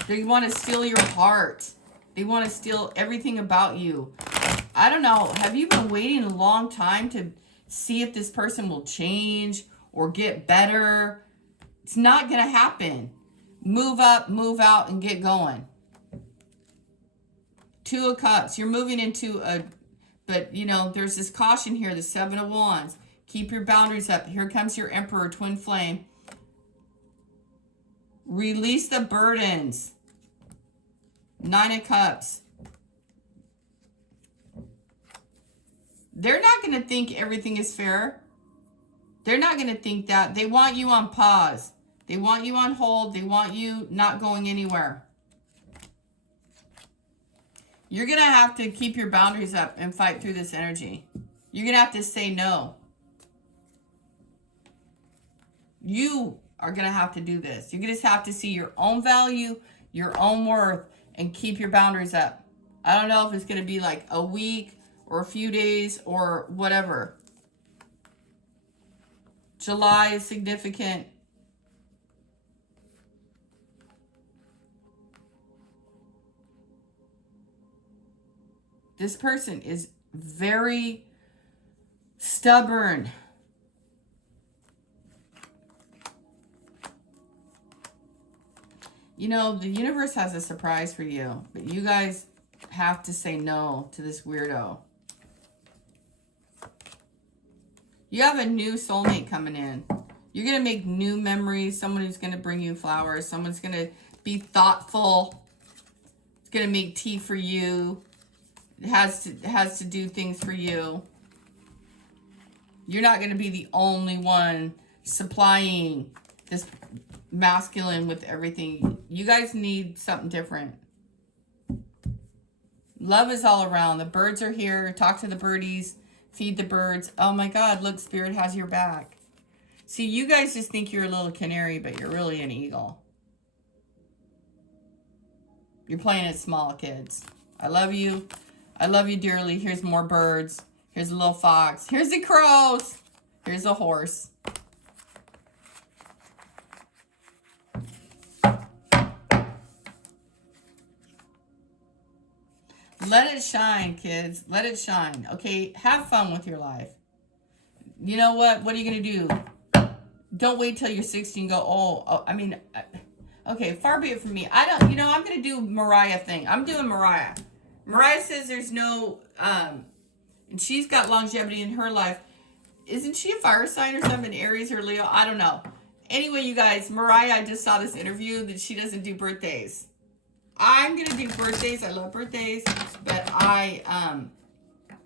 They want to steal your heart. They want to steal everything about you. I don't know. Have you been waiting a long time to see if this person will change or get better? It's not going to happen. Move up, move out, and get going. 2 of Cups. You're moving into but there's this caution here, the 7 of Wands. Keep your boundaries up. Here comes your Emperor, Twin Flame. Release the burdens. 9 of Cups. They're not going to think everything is fair. They're not going to think that. They want you on pause. They want you on hold. They want you not going anywhere. You're going to have to keep your boundaries up and fight through this energy. You're going to have to say no. You are going to have to do this. You're going to have to see your own value, your own worth, and keep your boundaries up. I don't know if it's going to be like a week or a few days or whatever. July is significant. This person is very stubborn. The universe has a surprise for you, but you guys have to say no to this weirdo. You have a new soulmate coming in. You're going to make new memories. Someone who's going to bring you flowers. Someone's going to be thoughtful. It's going to make tea for you. It has to do things for you. You're not going to be the only one supplying this masculine with everything. You guys need something different. Love is all around. The birds are here. Talk to the birdies. Feed the birds. Oh my God, look, Spirit has your back. See, you guys just think you're a little canary, but you're really an eagle. You're playing it small, kids. I love you. I love you dearly. Here's more birds. Here's a little fox. Here's the crows. Here's a horse. Let it shine, kids. Let it shine. Okay, have fun with your life. You know what? What are you going to do? Don't wait till you're 60 and go, oh, I mean, okay, far be it from me. I don't, I'm going to do Mariah thing. I'm doing Mariah. Mariah says there's no, and she's got longevity in her life. Isn't she a fire sign or something, Aries or Leo? I don't know. Anyway, you guys, Mariah, I just saw this interview that she doesn't do birthdays. I'm going to do birthdays. I love birthdays, but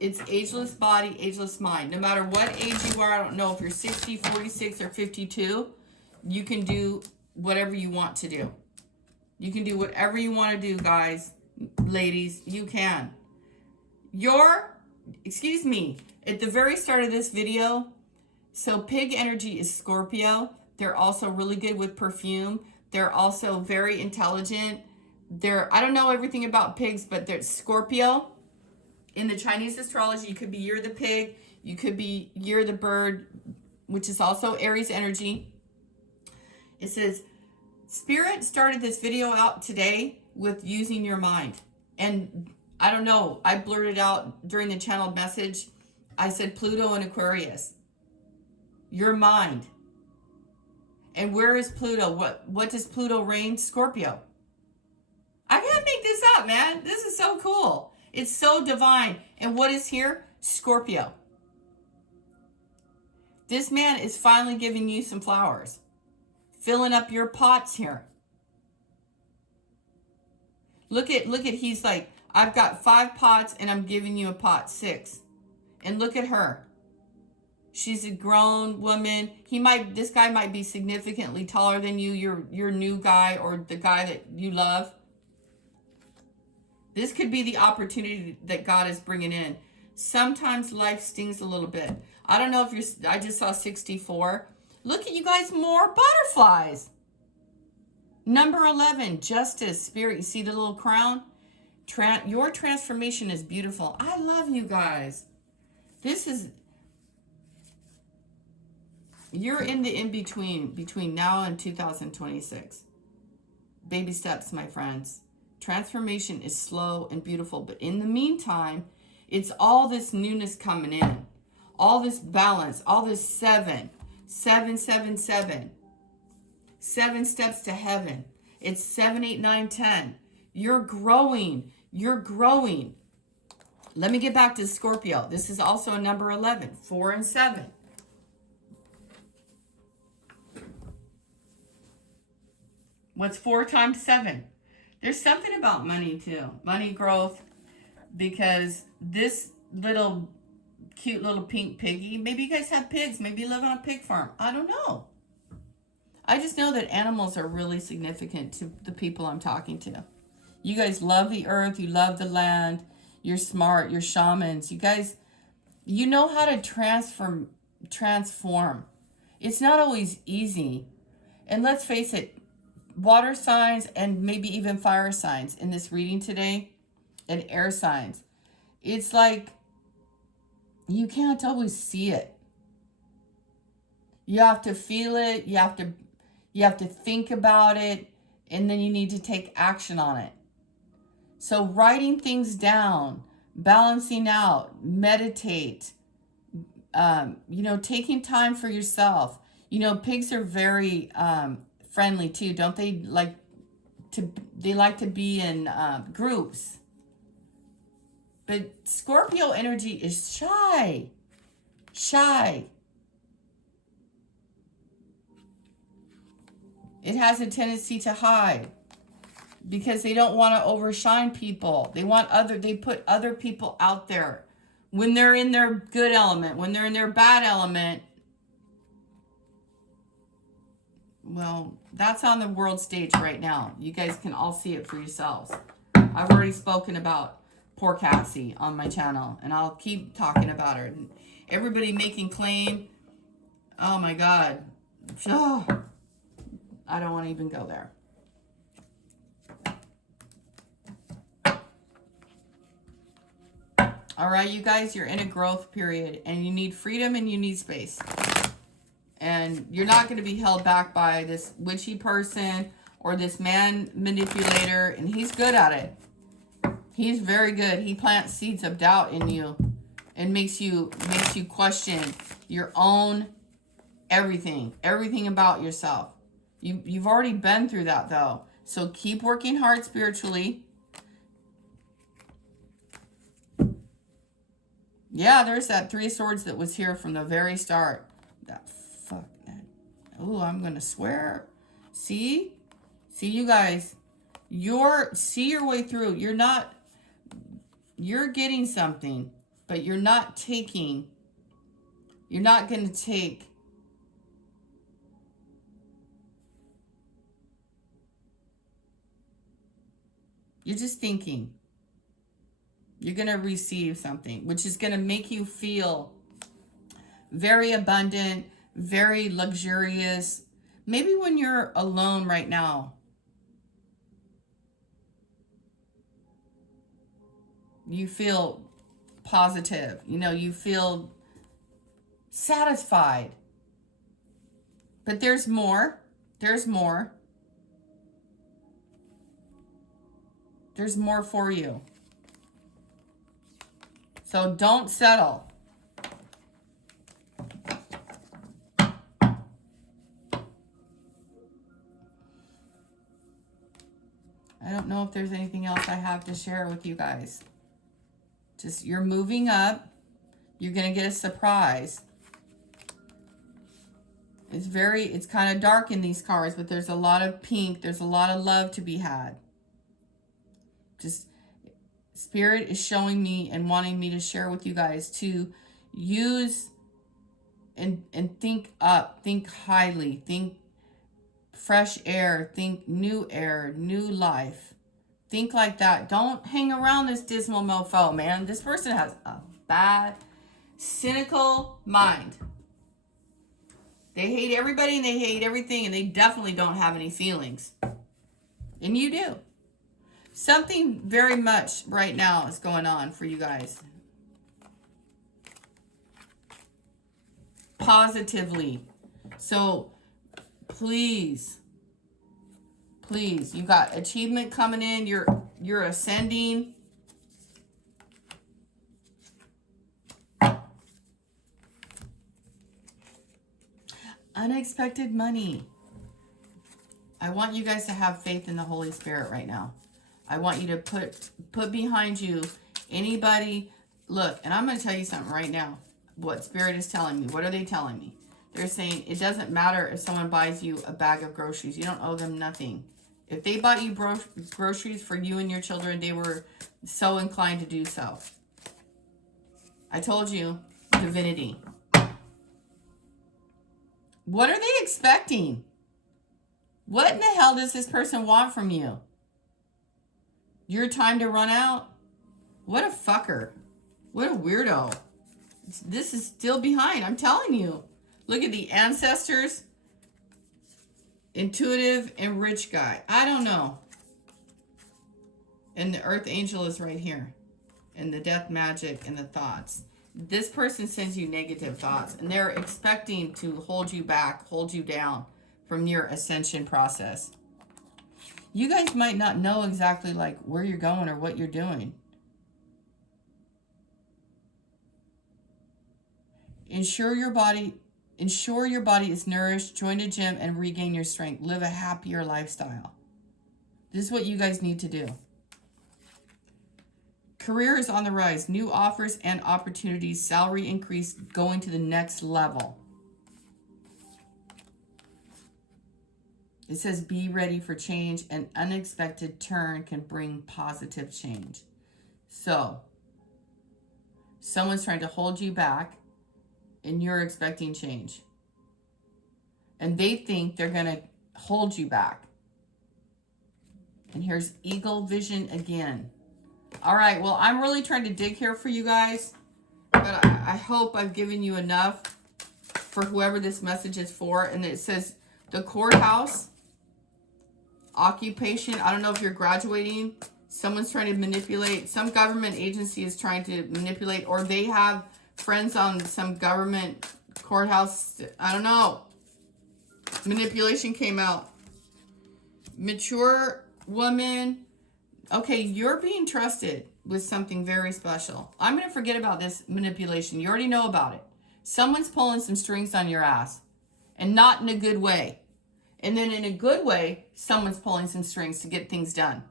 it's ageless body, ageless mind. No matter what age you are, I don't know if you're 60, 46, or 52, you can do whatever you want to do. You can do whatever you want to do, guys, ladies, you can. Excuse me, at the very start of this video, so pig energy is Scorpio. They're also really good with perfume. They're also very intelligent. I don't know everything about pigs, but they're Scorpio. In the Chinese astrology, you could be you're the pig, you could be you're the bird, which is also Aries energy. It says, Spirit started this video out today with using your mind. And I don't know, I blurted out during the channeled message, I said Pluto and Aquarius. Your mind. And where is Pluto? What does Pluto reign? Scorpio. I can't make this up, man. This is so cool. It's so divine. And what is here? Scorpio. This man is finally giving you some flowers. Filling up your pots here. Look at, he's like, I've got 5 pots and I'm giving you a pot, 6. And look at her. She's a grown woman. This guy might be significantly taller than you, your new guy or the guy that you love. This could be the opportunity that God is bringing in. Sometimes life stings a little bit. I don't know if I just saw 64. Look at you guys, more butterflies. Number 11, Justice, Spirit. You see the little crown? Your transformation is beautiful. I love you guys. You're in the in-between, between now and 2026. Baby steps, my friends. Transformation is slow and beautiful, but in the meantime, it's all this newness coming in, all this balance, all this 7, 7, 7, 7, 7 steps to heaven. It's 7, 8, 9, 10. You're growing. You're growing. Let me get back to Scorpio. This is also a number 11, 4 and 7. What's 4 times 7? There's something about money too. Money growth. Because this little cute little pink piggy. Maybe you guys have pigs. Maybe you live on a pig farm. I don't know. I just know that animals are really significant to the people I'm talking to. You guys love the earth. You love the land. You're smart. You're shamans. You guys, you know how to transform. It's not always easy. And let's face it, water signs and maybe even fire signs in this reading today, and air signs. It's like you can't always see it. You have to feel it. You have to think about it, and then you need to take action on it. So writing things down, balancing out, meditate, taking time for yourself. Pigs are very friendly too, don't they? They like to be in groups. But Scorpio energy is shy. It has a tendency to hide because they don't want to overshine people. They put other people out there. When they're in their good element, when they're in their bad element, well, that's on the world stage right now. You guys can all see it for yourselves. I've already spoken about poor Cassie on my channel, and I'll keep talking about her. And everybody making claim. Oh my God. Oh, I don't want to even go there. All right, you guys, you're in a growth period, and you need freedom and you need space. And you're not going to be held back by this witchy person or this man manipulator, and he's good at it. He's very good. He plants seeds of doubt in you and makes you question your own everything about yourself. You've already been through that, though. So keep working hard spiritually. Yeah, there's that 3 of Swords that was here from the very start. That fuck. Oh, I'm gonna swear. See, you guys. See your way through. You're getting something, but you're not taking. You're not gonna take. You're just thinking. You're going to receive something, which is going to make you feel very abundant, very luxurious. Maybe when you're alone right now, you feel positive. You know, you feel satisfied. But there's more. There's more. There's more for you. So don't settle. I don't know if there's anything else I have to share with you guys. Just, you're moving up. You're going to get a surprise. It's kind of dark in these cards, but there's a lot of pink. There's a lot of love to be had. Just, Spirit is showing me and wanting me to share with you guys to use and think up, think highly, think fresh air, think new air, new life. Think like that. Don't hang around this dismal mofo, man. This person has a bad, cynical mind. They hate everybody and they hate everything, and they definitely don't have any feelings. And you do. Something very much right now is going on for you guys. Positively. So please, you got achievement coming in. You're ascending. Unexpected money. I want you guys to have faith in the Holy Spirit right now. I want you to put behind you anybody. Look, and I'm going to tell you something right now. What Spirit is telling me. What are they telling me? They're saying it doesn't matter if someone buys you a bag of groceries. You don't owe them nothing. If they bought you groceries for you and your children, they were so inclined to do so. I told you, divinity. What are they expecting? What in the hell does this person want from you? Your time to run out? What a fucker. What a weirdo. This is still behind, I'm telling you. Look at the ancestors. Intuitive and rich guy. I don't know. And the earth angel is right here. And the death magic and the thoughts. This person sends you negative thoughts. And they're expecting to hold you back, hold you down from your ascension process. You guys might not know exactly like where you're going or what you're doing. Ensure your body is nourished, join a gym, and regain your strength. Live a happier lifestyle. This is what you guys need to do. Career is on the rise. New offers and opportunities. Salary increase going to the next level. It says be ready for change. An unexpected turn can bring positive change. So, someone's trying to hold you back and you're expecting change. And they think they're going to hold you back. And here's eagle vision again. All right, well, I'm really trying to dig here for you guys, but I hope I've given you enough for whoever this message is for. And it says the courthouse, occupation. I don't know if you're graduating. Someone's trying to manipulate. Some government agency is trying to manipulate, or they have friends on some government courthouse. I don't know. Manipulation came out. Mature woman. Okay, you're being trusted with something very special. I'm going to forget about this manipulation. You already know about it. Someone's pulling some strings on your ass, and not in a good way. And then in a good way, someone's pulling some strings to get things done.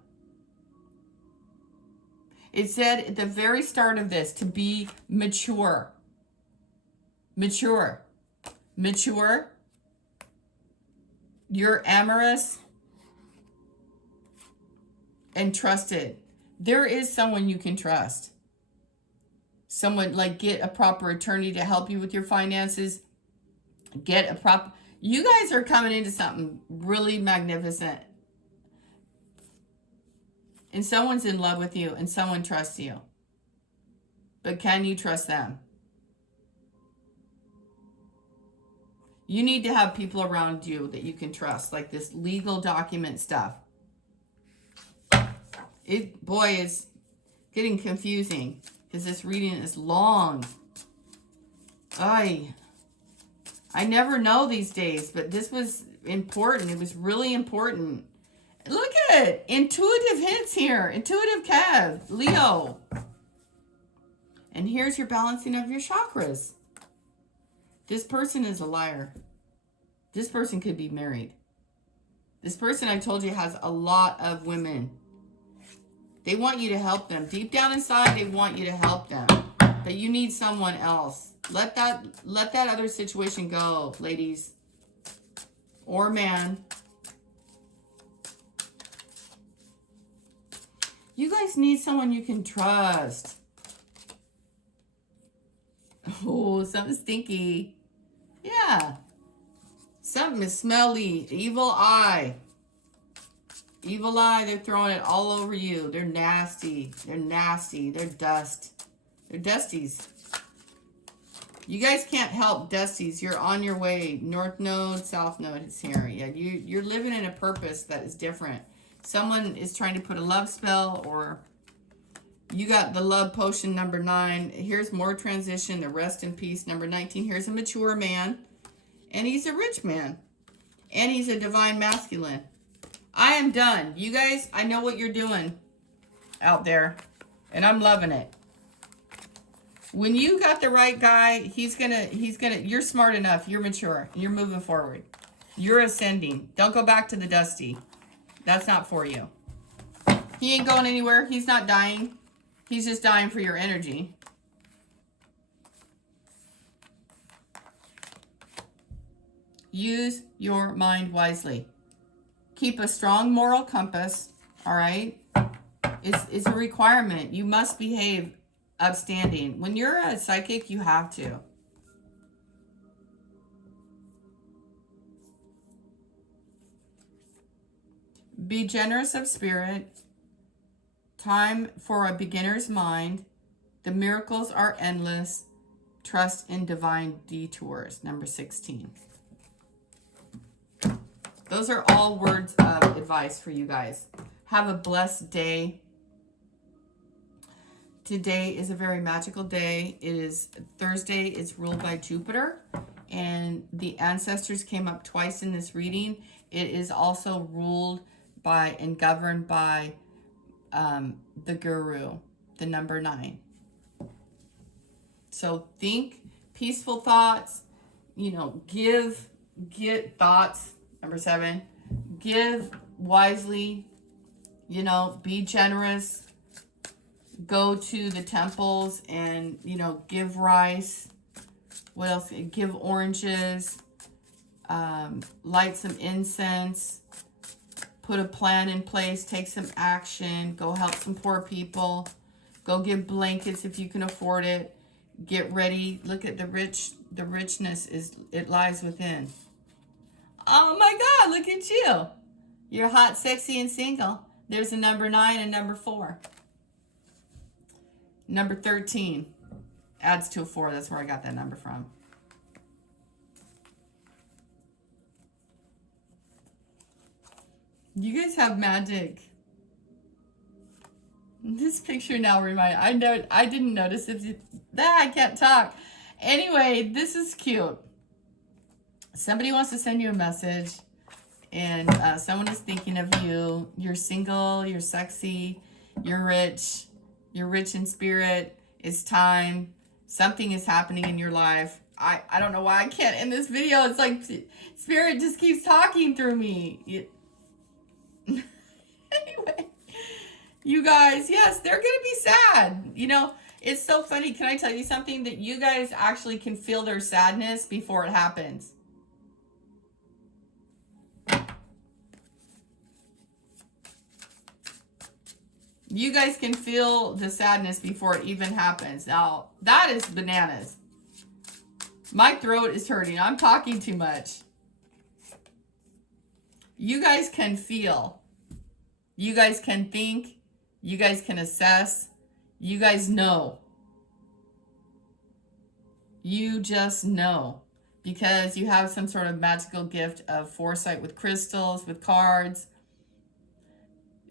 It said at the very start of this to be mature. Mature. Mature. You're amorous and trusted. There is someone you can trust. Someone, like, get a proper attorney to help you with your finances. Get a proper... You guys are coming into something really magnificent. And someone's in love with you and someone trusts you. But can you trust them? You need to have people around you that you can trust, like this legal document stuff. Boy, it's getting confusing because this reading is long. I never know these days, but this was important. It was really important. Look at it. Intuitive hints here. Intuitive Kev. Leo. And here's your balancing of your chakras. This person is a liar. This person could be married. This person, I told you, has a lot of women. They want you to help them. Deep down inside, they want you to help them. But you need someone else. Let that other situation go, ladies. Or man. You guys need someone you can trust. Oh, something stinky. Yeah. Something is smelly. Evil eye. Evil eye, they're throwing it all over you. They're nasty. They're nasty. They're dust. They're dusties. You guys can't help dusties. You're on your way. North node, south node is here. Yeah, you're living in a purpose that is different. Someone is trying to put a love spell, or you got the love potion number 9. Here's more transition, the rest in peace number 19. Here's a mature man, and he's a rich man, and he's a divine masculine. I am done. You guys, I know what you're doing out there, and I'm loving it. When you got the right guy, he's gonna, you're smart enough, you're mature, you're moving forward. You're ascending. Don't go back to the dusty. That's not for you. He ain't going anywhere. He's not dying. He's just dying for your energy. Use your mind wisely. Keep a strong moral compass, all right? It's a requirement. You must behave upstanding. When you're a psychic, you have to. Be generous of spirit. Time for a beginner's mind. The miracles are endless. Trust in divine detours. Number 16. Those are all words of advice for you guys. Have a blessed day. Today is a very magical day. It is Thursday. It's ruled by Jupiter. And the ancestors came up twice in this reading. It is also ruled by and governed by the guru, the number 9. So think peaceful thoughts, get thoughts. Number 7, give wisely, be generous. Go to the temples and, give rice. What else? Give oranges. Light some incense. Put a plan in place. Take some action. Go help some poor people. Go give blankets if you can afford it. Get ready. Look at the richness it lies within. Oh my God, look at you. You're hot, sexy, and single. There's a number 9 and number 4. Number 13 adds to a 4. That's where I got that number from. You guys have magic. This picture now I didn't notice it. I can't talk. Anyway, this is cute. Somebody wants to send you a message, and someone is thinking of you. You're single, you're sexy, you're rich in spirit. It's time. Something is happening in your life. I don't know why I can't end this video. It's like spirit just keeps talking through me. Anyway, you guys, yes, they're gonna be sad. You know, it's so funny. Can I tell you something? That you guys actually can feel their sadness before it happens. You guys can feel the sadness before it even happens. Now, that is bananas. My throat is hurting. I'm talking too much. You guys can feel. You guys can think. You guys can assess. You guys know. You just know. Because you have some sort of magical gift of foresight with crystals, with cards,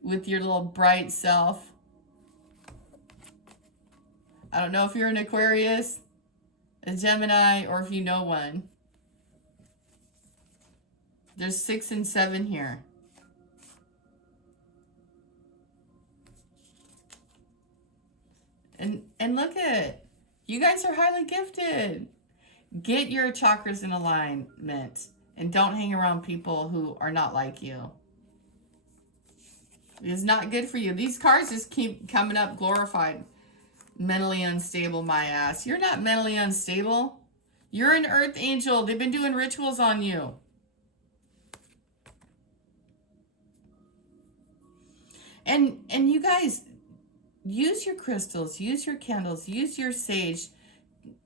with your little bright self. I don't know if you're an Aquarius, a Gemini, or if you know one. There's 6 and 7 here. And look at it. You guys are highly gifted. Get your chakras in alignment and don't hang around people who are not like you. It's not good for you. These cards just keep coming up glorified. Mentally unstable, my ass. You're not mentally unstable. You're an earth angel. They've been doing rituals on you. And you guys, use your crystals, use your candles, use your sage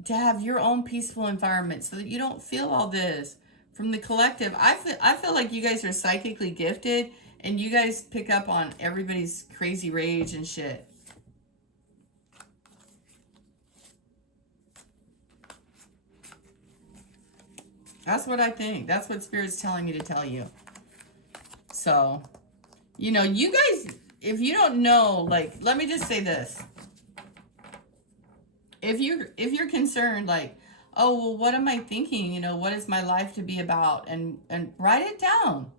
to have your own peaceful environment so that you don't feel all this from the collective. I feel like you guys are psychically gifted and you guys pick up on everybody's crazy rage and shit. That's what I think. That's what Spirit's telling me to tell you. So, you know, you guys, if you don't know, like, let me just say this. If you're concerned, like, oh, well, what am I thinking? You know, what is my life to be about? And write it down.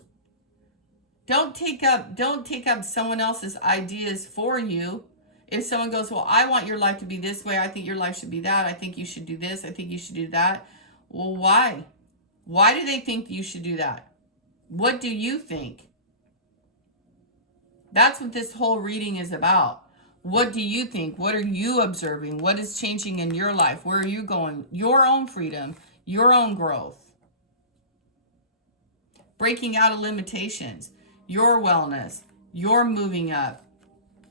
Don't take up someone else's ideas for you. If someone goes, well, I want your life to be this way. I think your life should be that. I think you should do this. I think you should do that. Well, why? Why do they think you should do that? What do you think? That's what this whole reading is about. What do you think? What are you observing? What is changing in your life? Where are you going? Your own freedom, your own growth. Breaking out of limitations, your wellness, your moving up,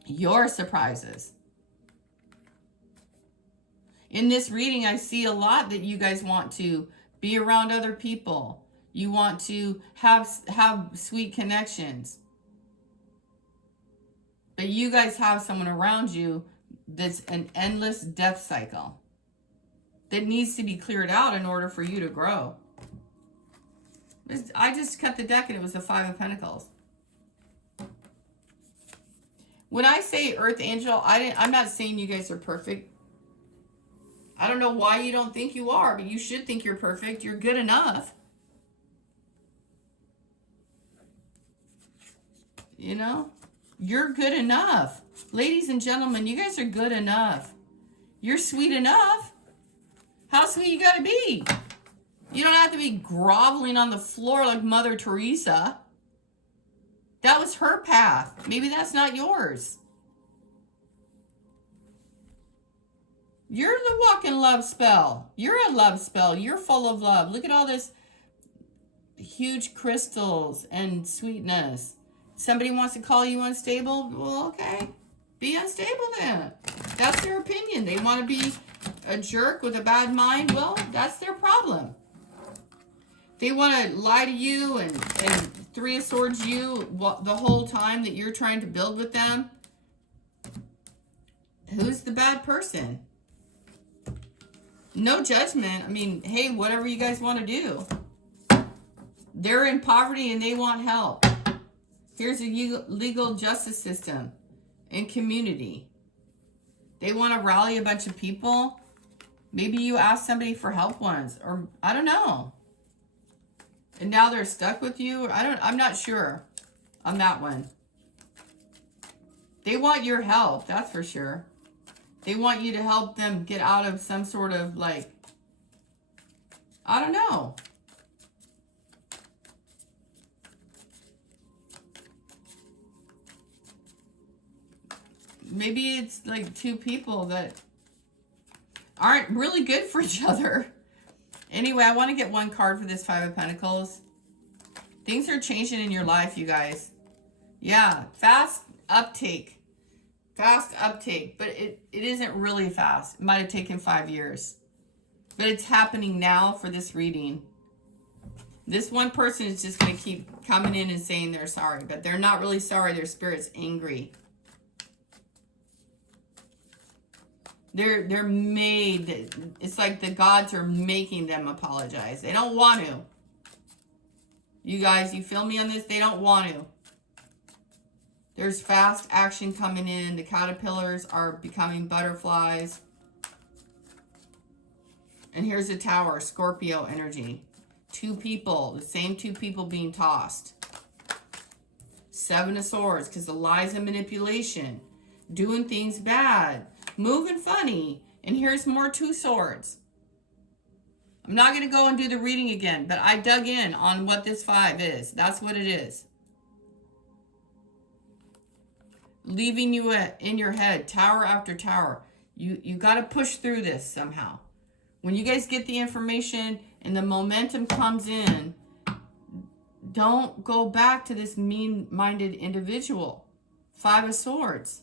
your surprises. In this reading, I see a lot that you guys want to be around other people. You want to have sweet connections. But you guys have someone around you that's an endless death cycle that needs to be cleared out in order for you to grow. I just cut the deck and it was the 5 of Pentacles. When I say Earth Angel, I'm not saying you guys are perfect. I don't know why you don't think you are, but you should think you're perfect. You're good enough. You know? You're good enough. Ladies and gentlemen, you guys are good enough. You're sweet enough. How sweet you gotta be? You don't have to be groveling on the floor like Mother Teresa. That was her path. Maybe that's not yours. You're the walking love spell. You're a love spell. You're full of love. Look at all this huge crystals and sweetness. Somebody wants to call you unstable? Well, okay. Be unstable then. That's their opinion. They want to be a jerk with a bad mind? Well, that's their problem. They want to lie to you and 3 of Swords you the whole time that you're trying to build with them. Who's the bad person? No judgment. I mean, hey, whatever you guys want to do. They're in poverty and they want help. Here's a legal justice system and community. They want to rally a bunch of people. Maybe you asked somebody for help once, or I don't know. And now they're stuck with you. I'm not sure on that one. They want your help, that's for sure. They want you to help them get out of some sort of like, I don't know. Maybe it's like two people that aren't really good for each other. Anyway, I want to get one card for this Five of Pentacles. Things are changing in your life, you guys. Yeah, fast uptake. Fast uptake, but it isn't really fast. It might have taken 5 years. But it's happening now for this reading. This one person is just going to keep coming in and saying they're sorry, but they're not really sorry. Their spirit's angry. They're made, it's like the gods are making them apologize. They don't want to. You guys, you feel me on this? They don't want to. There's fast action coming in. The caterpillars are becoming butterflies. And here's a tower, Scorpio energy. Two people, the same two people being tossed. Seven of Swords, because the lies and manipulation. Doing things bad. Moving funny. And here's more Two Swords. I'm not going to go and do the reading again, but I dug in on what this 5 is. That's what it is. Leaving you in your head, tower after tower. You got to push through this somehow. When you guys get the information and the momentum comes in, don't go back to this mean-minded individual. 5 of Swords.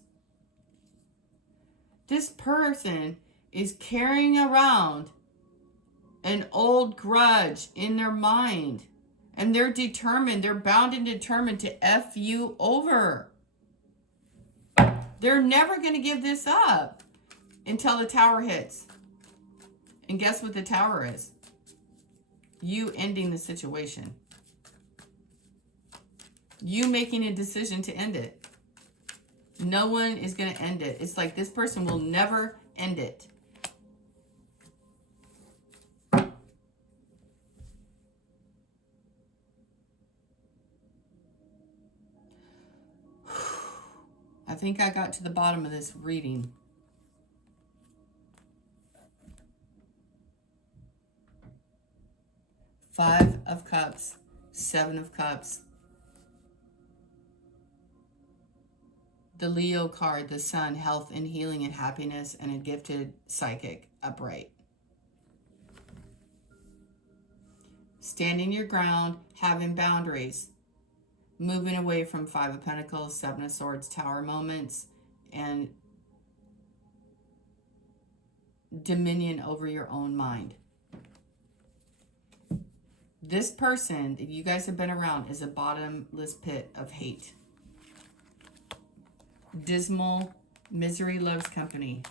This person is carrying around an old grudge in their mind. And they're determined, they're bound and determined to F you over. They're never going to give this up until the tower hits. And guess what the tower is? You ending the situation. You making a decision to end it. No one is going to end it. It's like this person will never end it. I think I got to the bottom of this reading. Five of Cups, Seven of Cups. The Leo card, the Sun, health and healing and happiness, and a gifted psychic, upright. Standing your ground, having boundaries. Moving away from Five of Pentacles, Seven of Swords, Tower moments, and dominion over your own mind. This person that you guys have been around is a bottomless pit of hate. Dismal, misery loves company.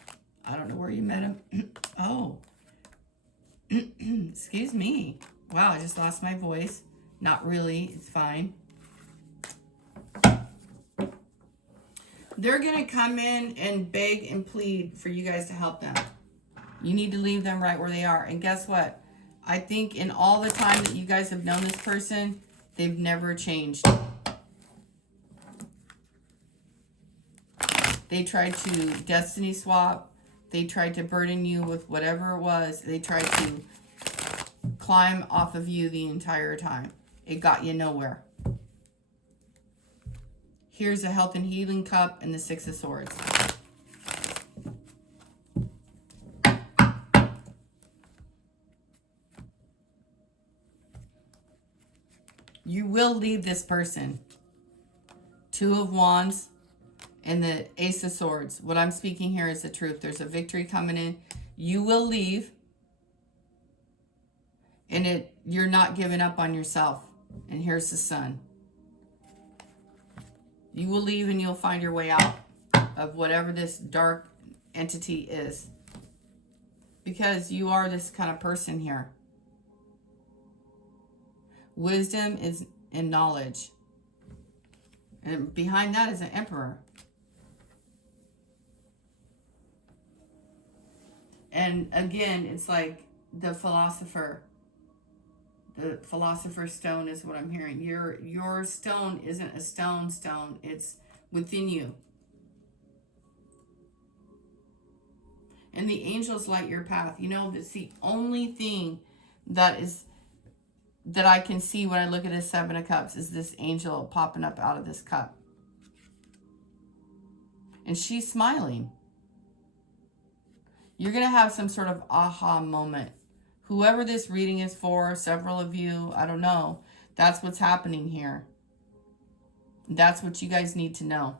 I don't know where you met him. Oh. Excuse me. Wow, I just lost my voice. Not really. It's fine. They're going to come in and beg and plead for you guys to help them. You need to leave them right where they are. And guess what? I think in all the time that you guys have known this person, they've never changed. They tried to destiny swap. They tried to burden you with whatever it was. They tried to climb off of you the entire time. It got you nowhere. Here's a health and healing cup and the Six of Swords. You will leave this person. Two of Wands and the Ace of Swords. What I'm speaking here is the truth. There's a victory coming in. You will leave. And you're not giving up on yourself. And here's the Sun. You will leave and you'll find your way out of whatever this dark entity is. Because you are this kind of person here. Wisdom is in knowledge. And behind that is an emperor. And again, it's like the philosopher. The philosopher's stone is what I'm hearing. Your stone isn't a stone. It's within you. And the angels light your path. You know, it's the only thing that I can see when I look at this Seven of Cups is this angel popping up out of this cup. And she's smiling. You're going to have some sort of aha moment. Whoever this reading is for, several of you, I don't know. That's what's happening here. That's what you guys need to know.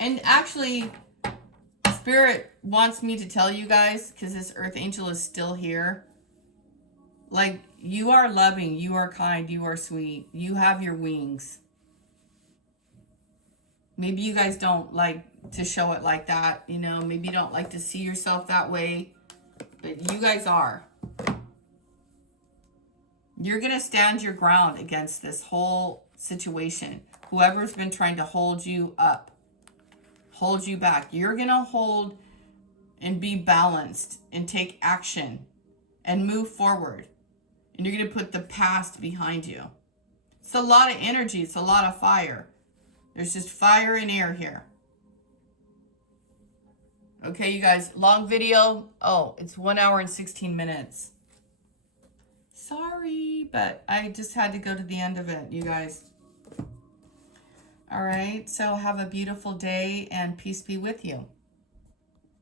And actually, Spirit wants me to tell you guys, because this Earth Angel is still here. Like, you are loving, you are kind, you are sweet. You have your wings. Maybe you guys don't like to show it like that, you know. Maybe you don't like to see yourself that way. But you guys are. You're going to stand your ground against this whole situation. Whoever's been trying to hold you up, hold you back. You're going to hold and be balanced and take action and move forward. And you're going to put the past behind you. It's a lot of energy. It's a lot of fire. There's just fire and air here. Okay, you guys, long video. Oh, it's 1 hour and 16 minutes. Sorry, but I just had to go to the end of it, you guys. All right, so have a beautiful day and peace be with you.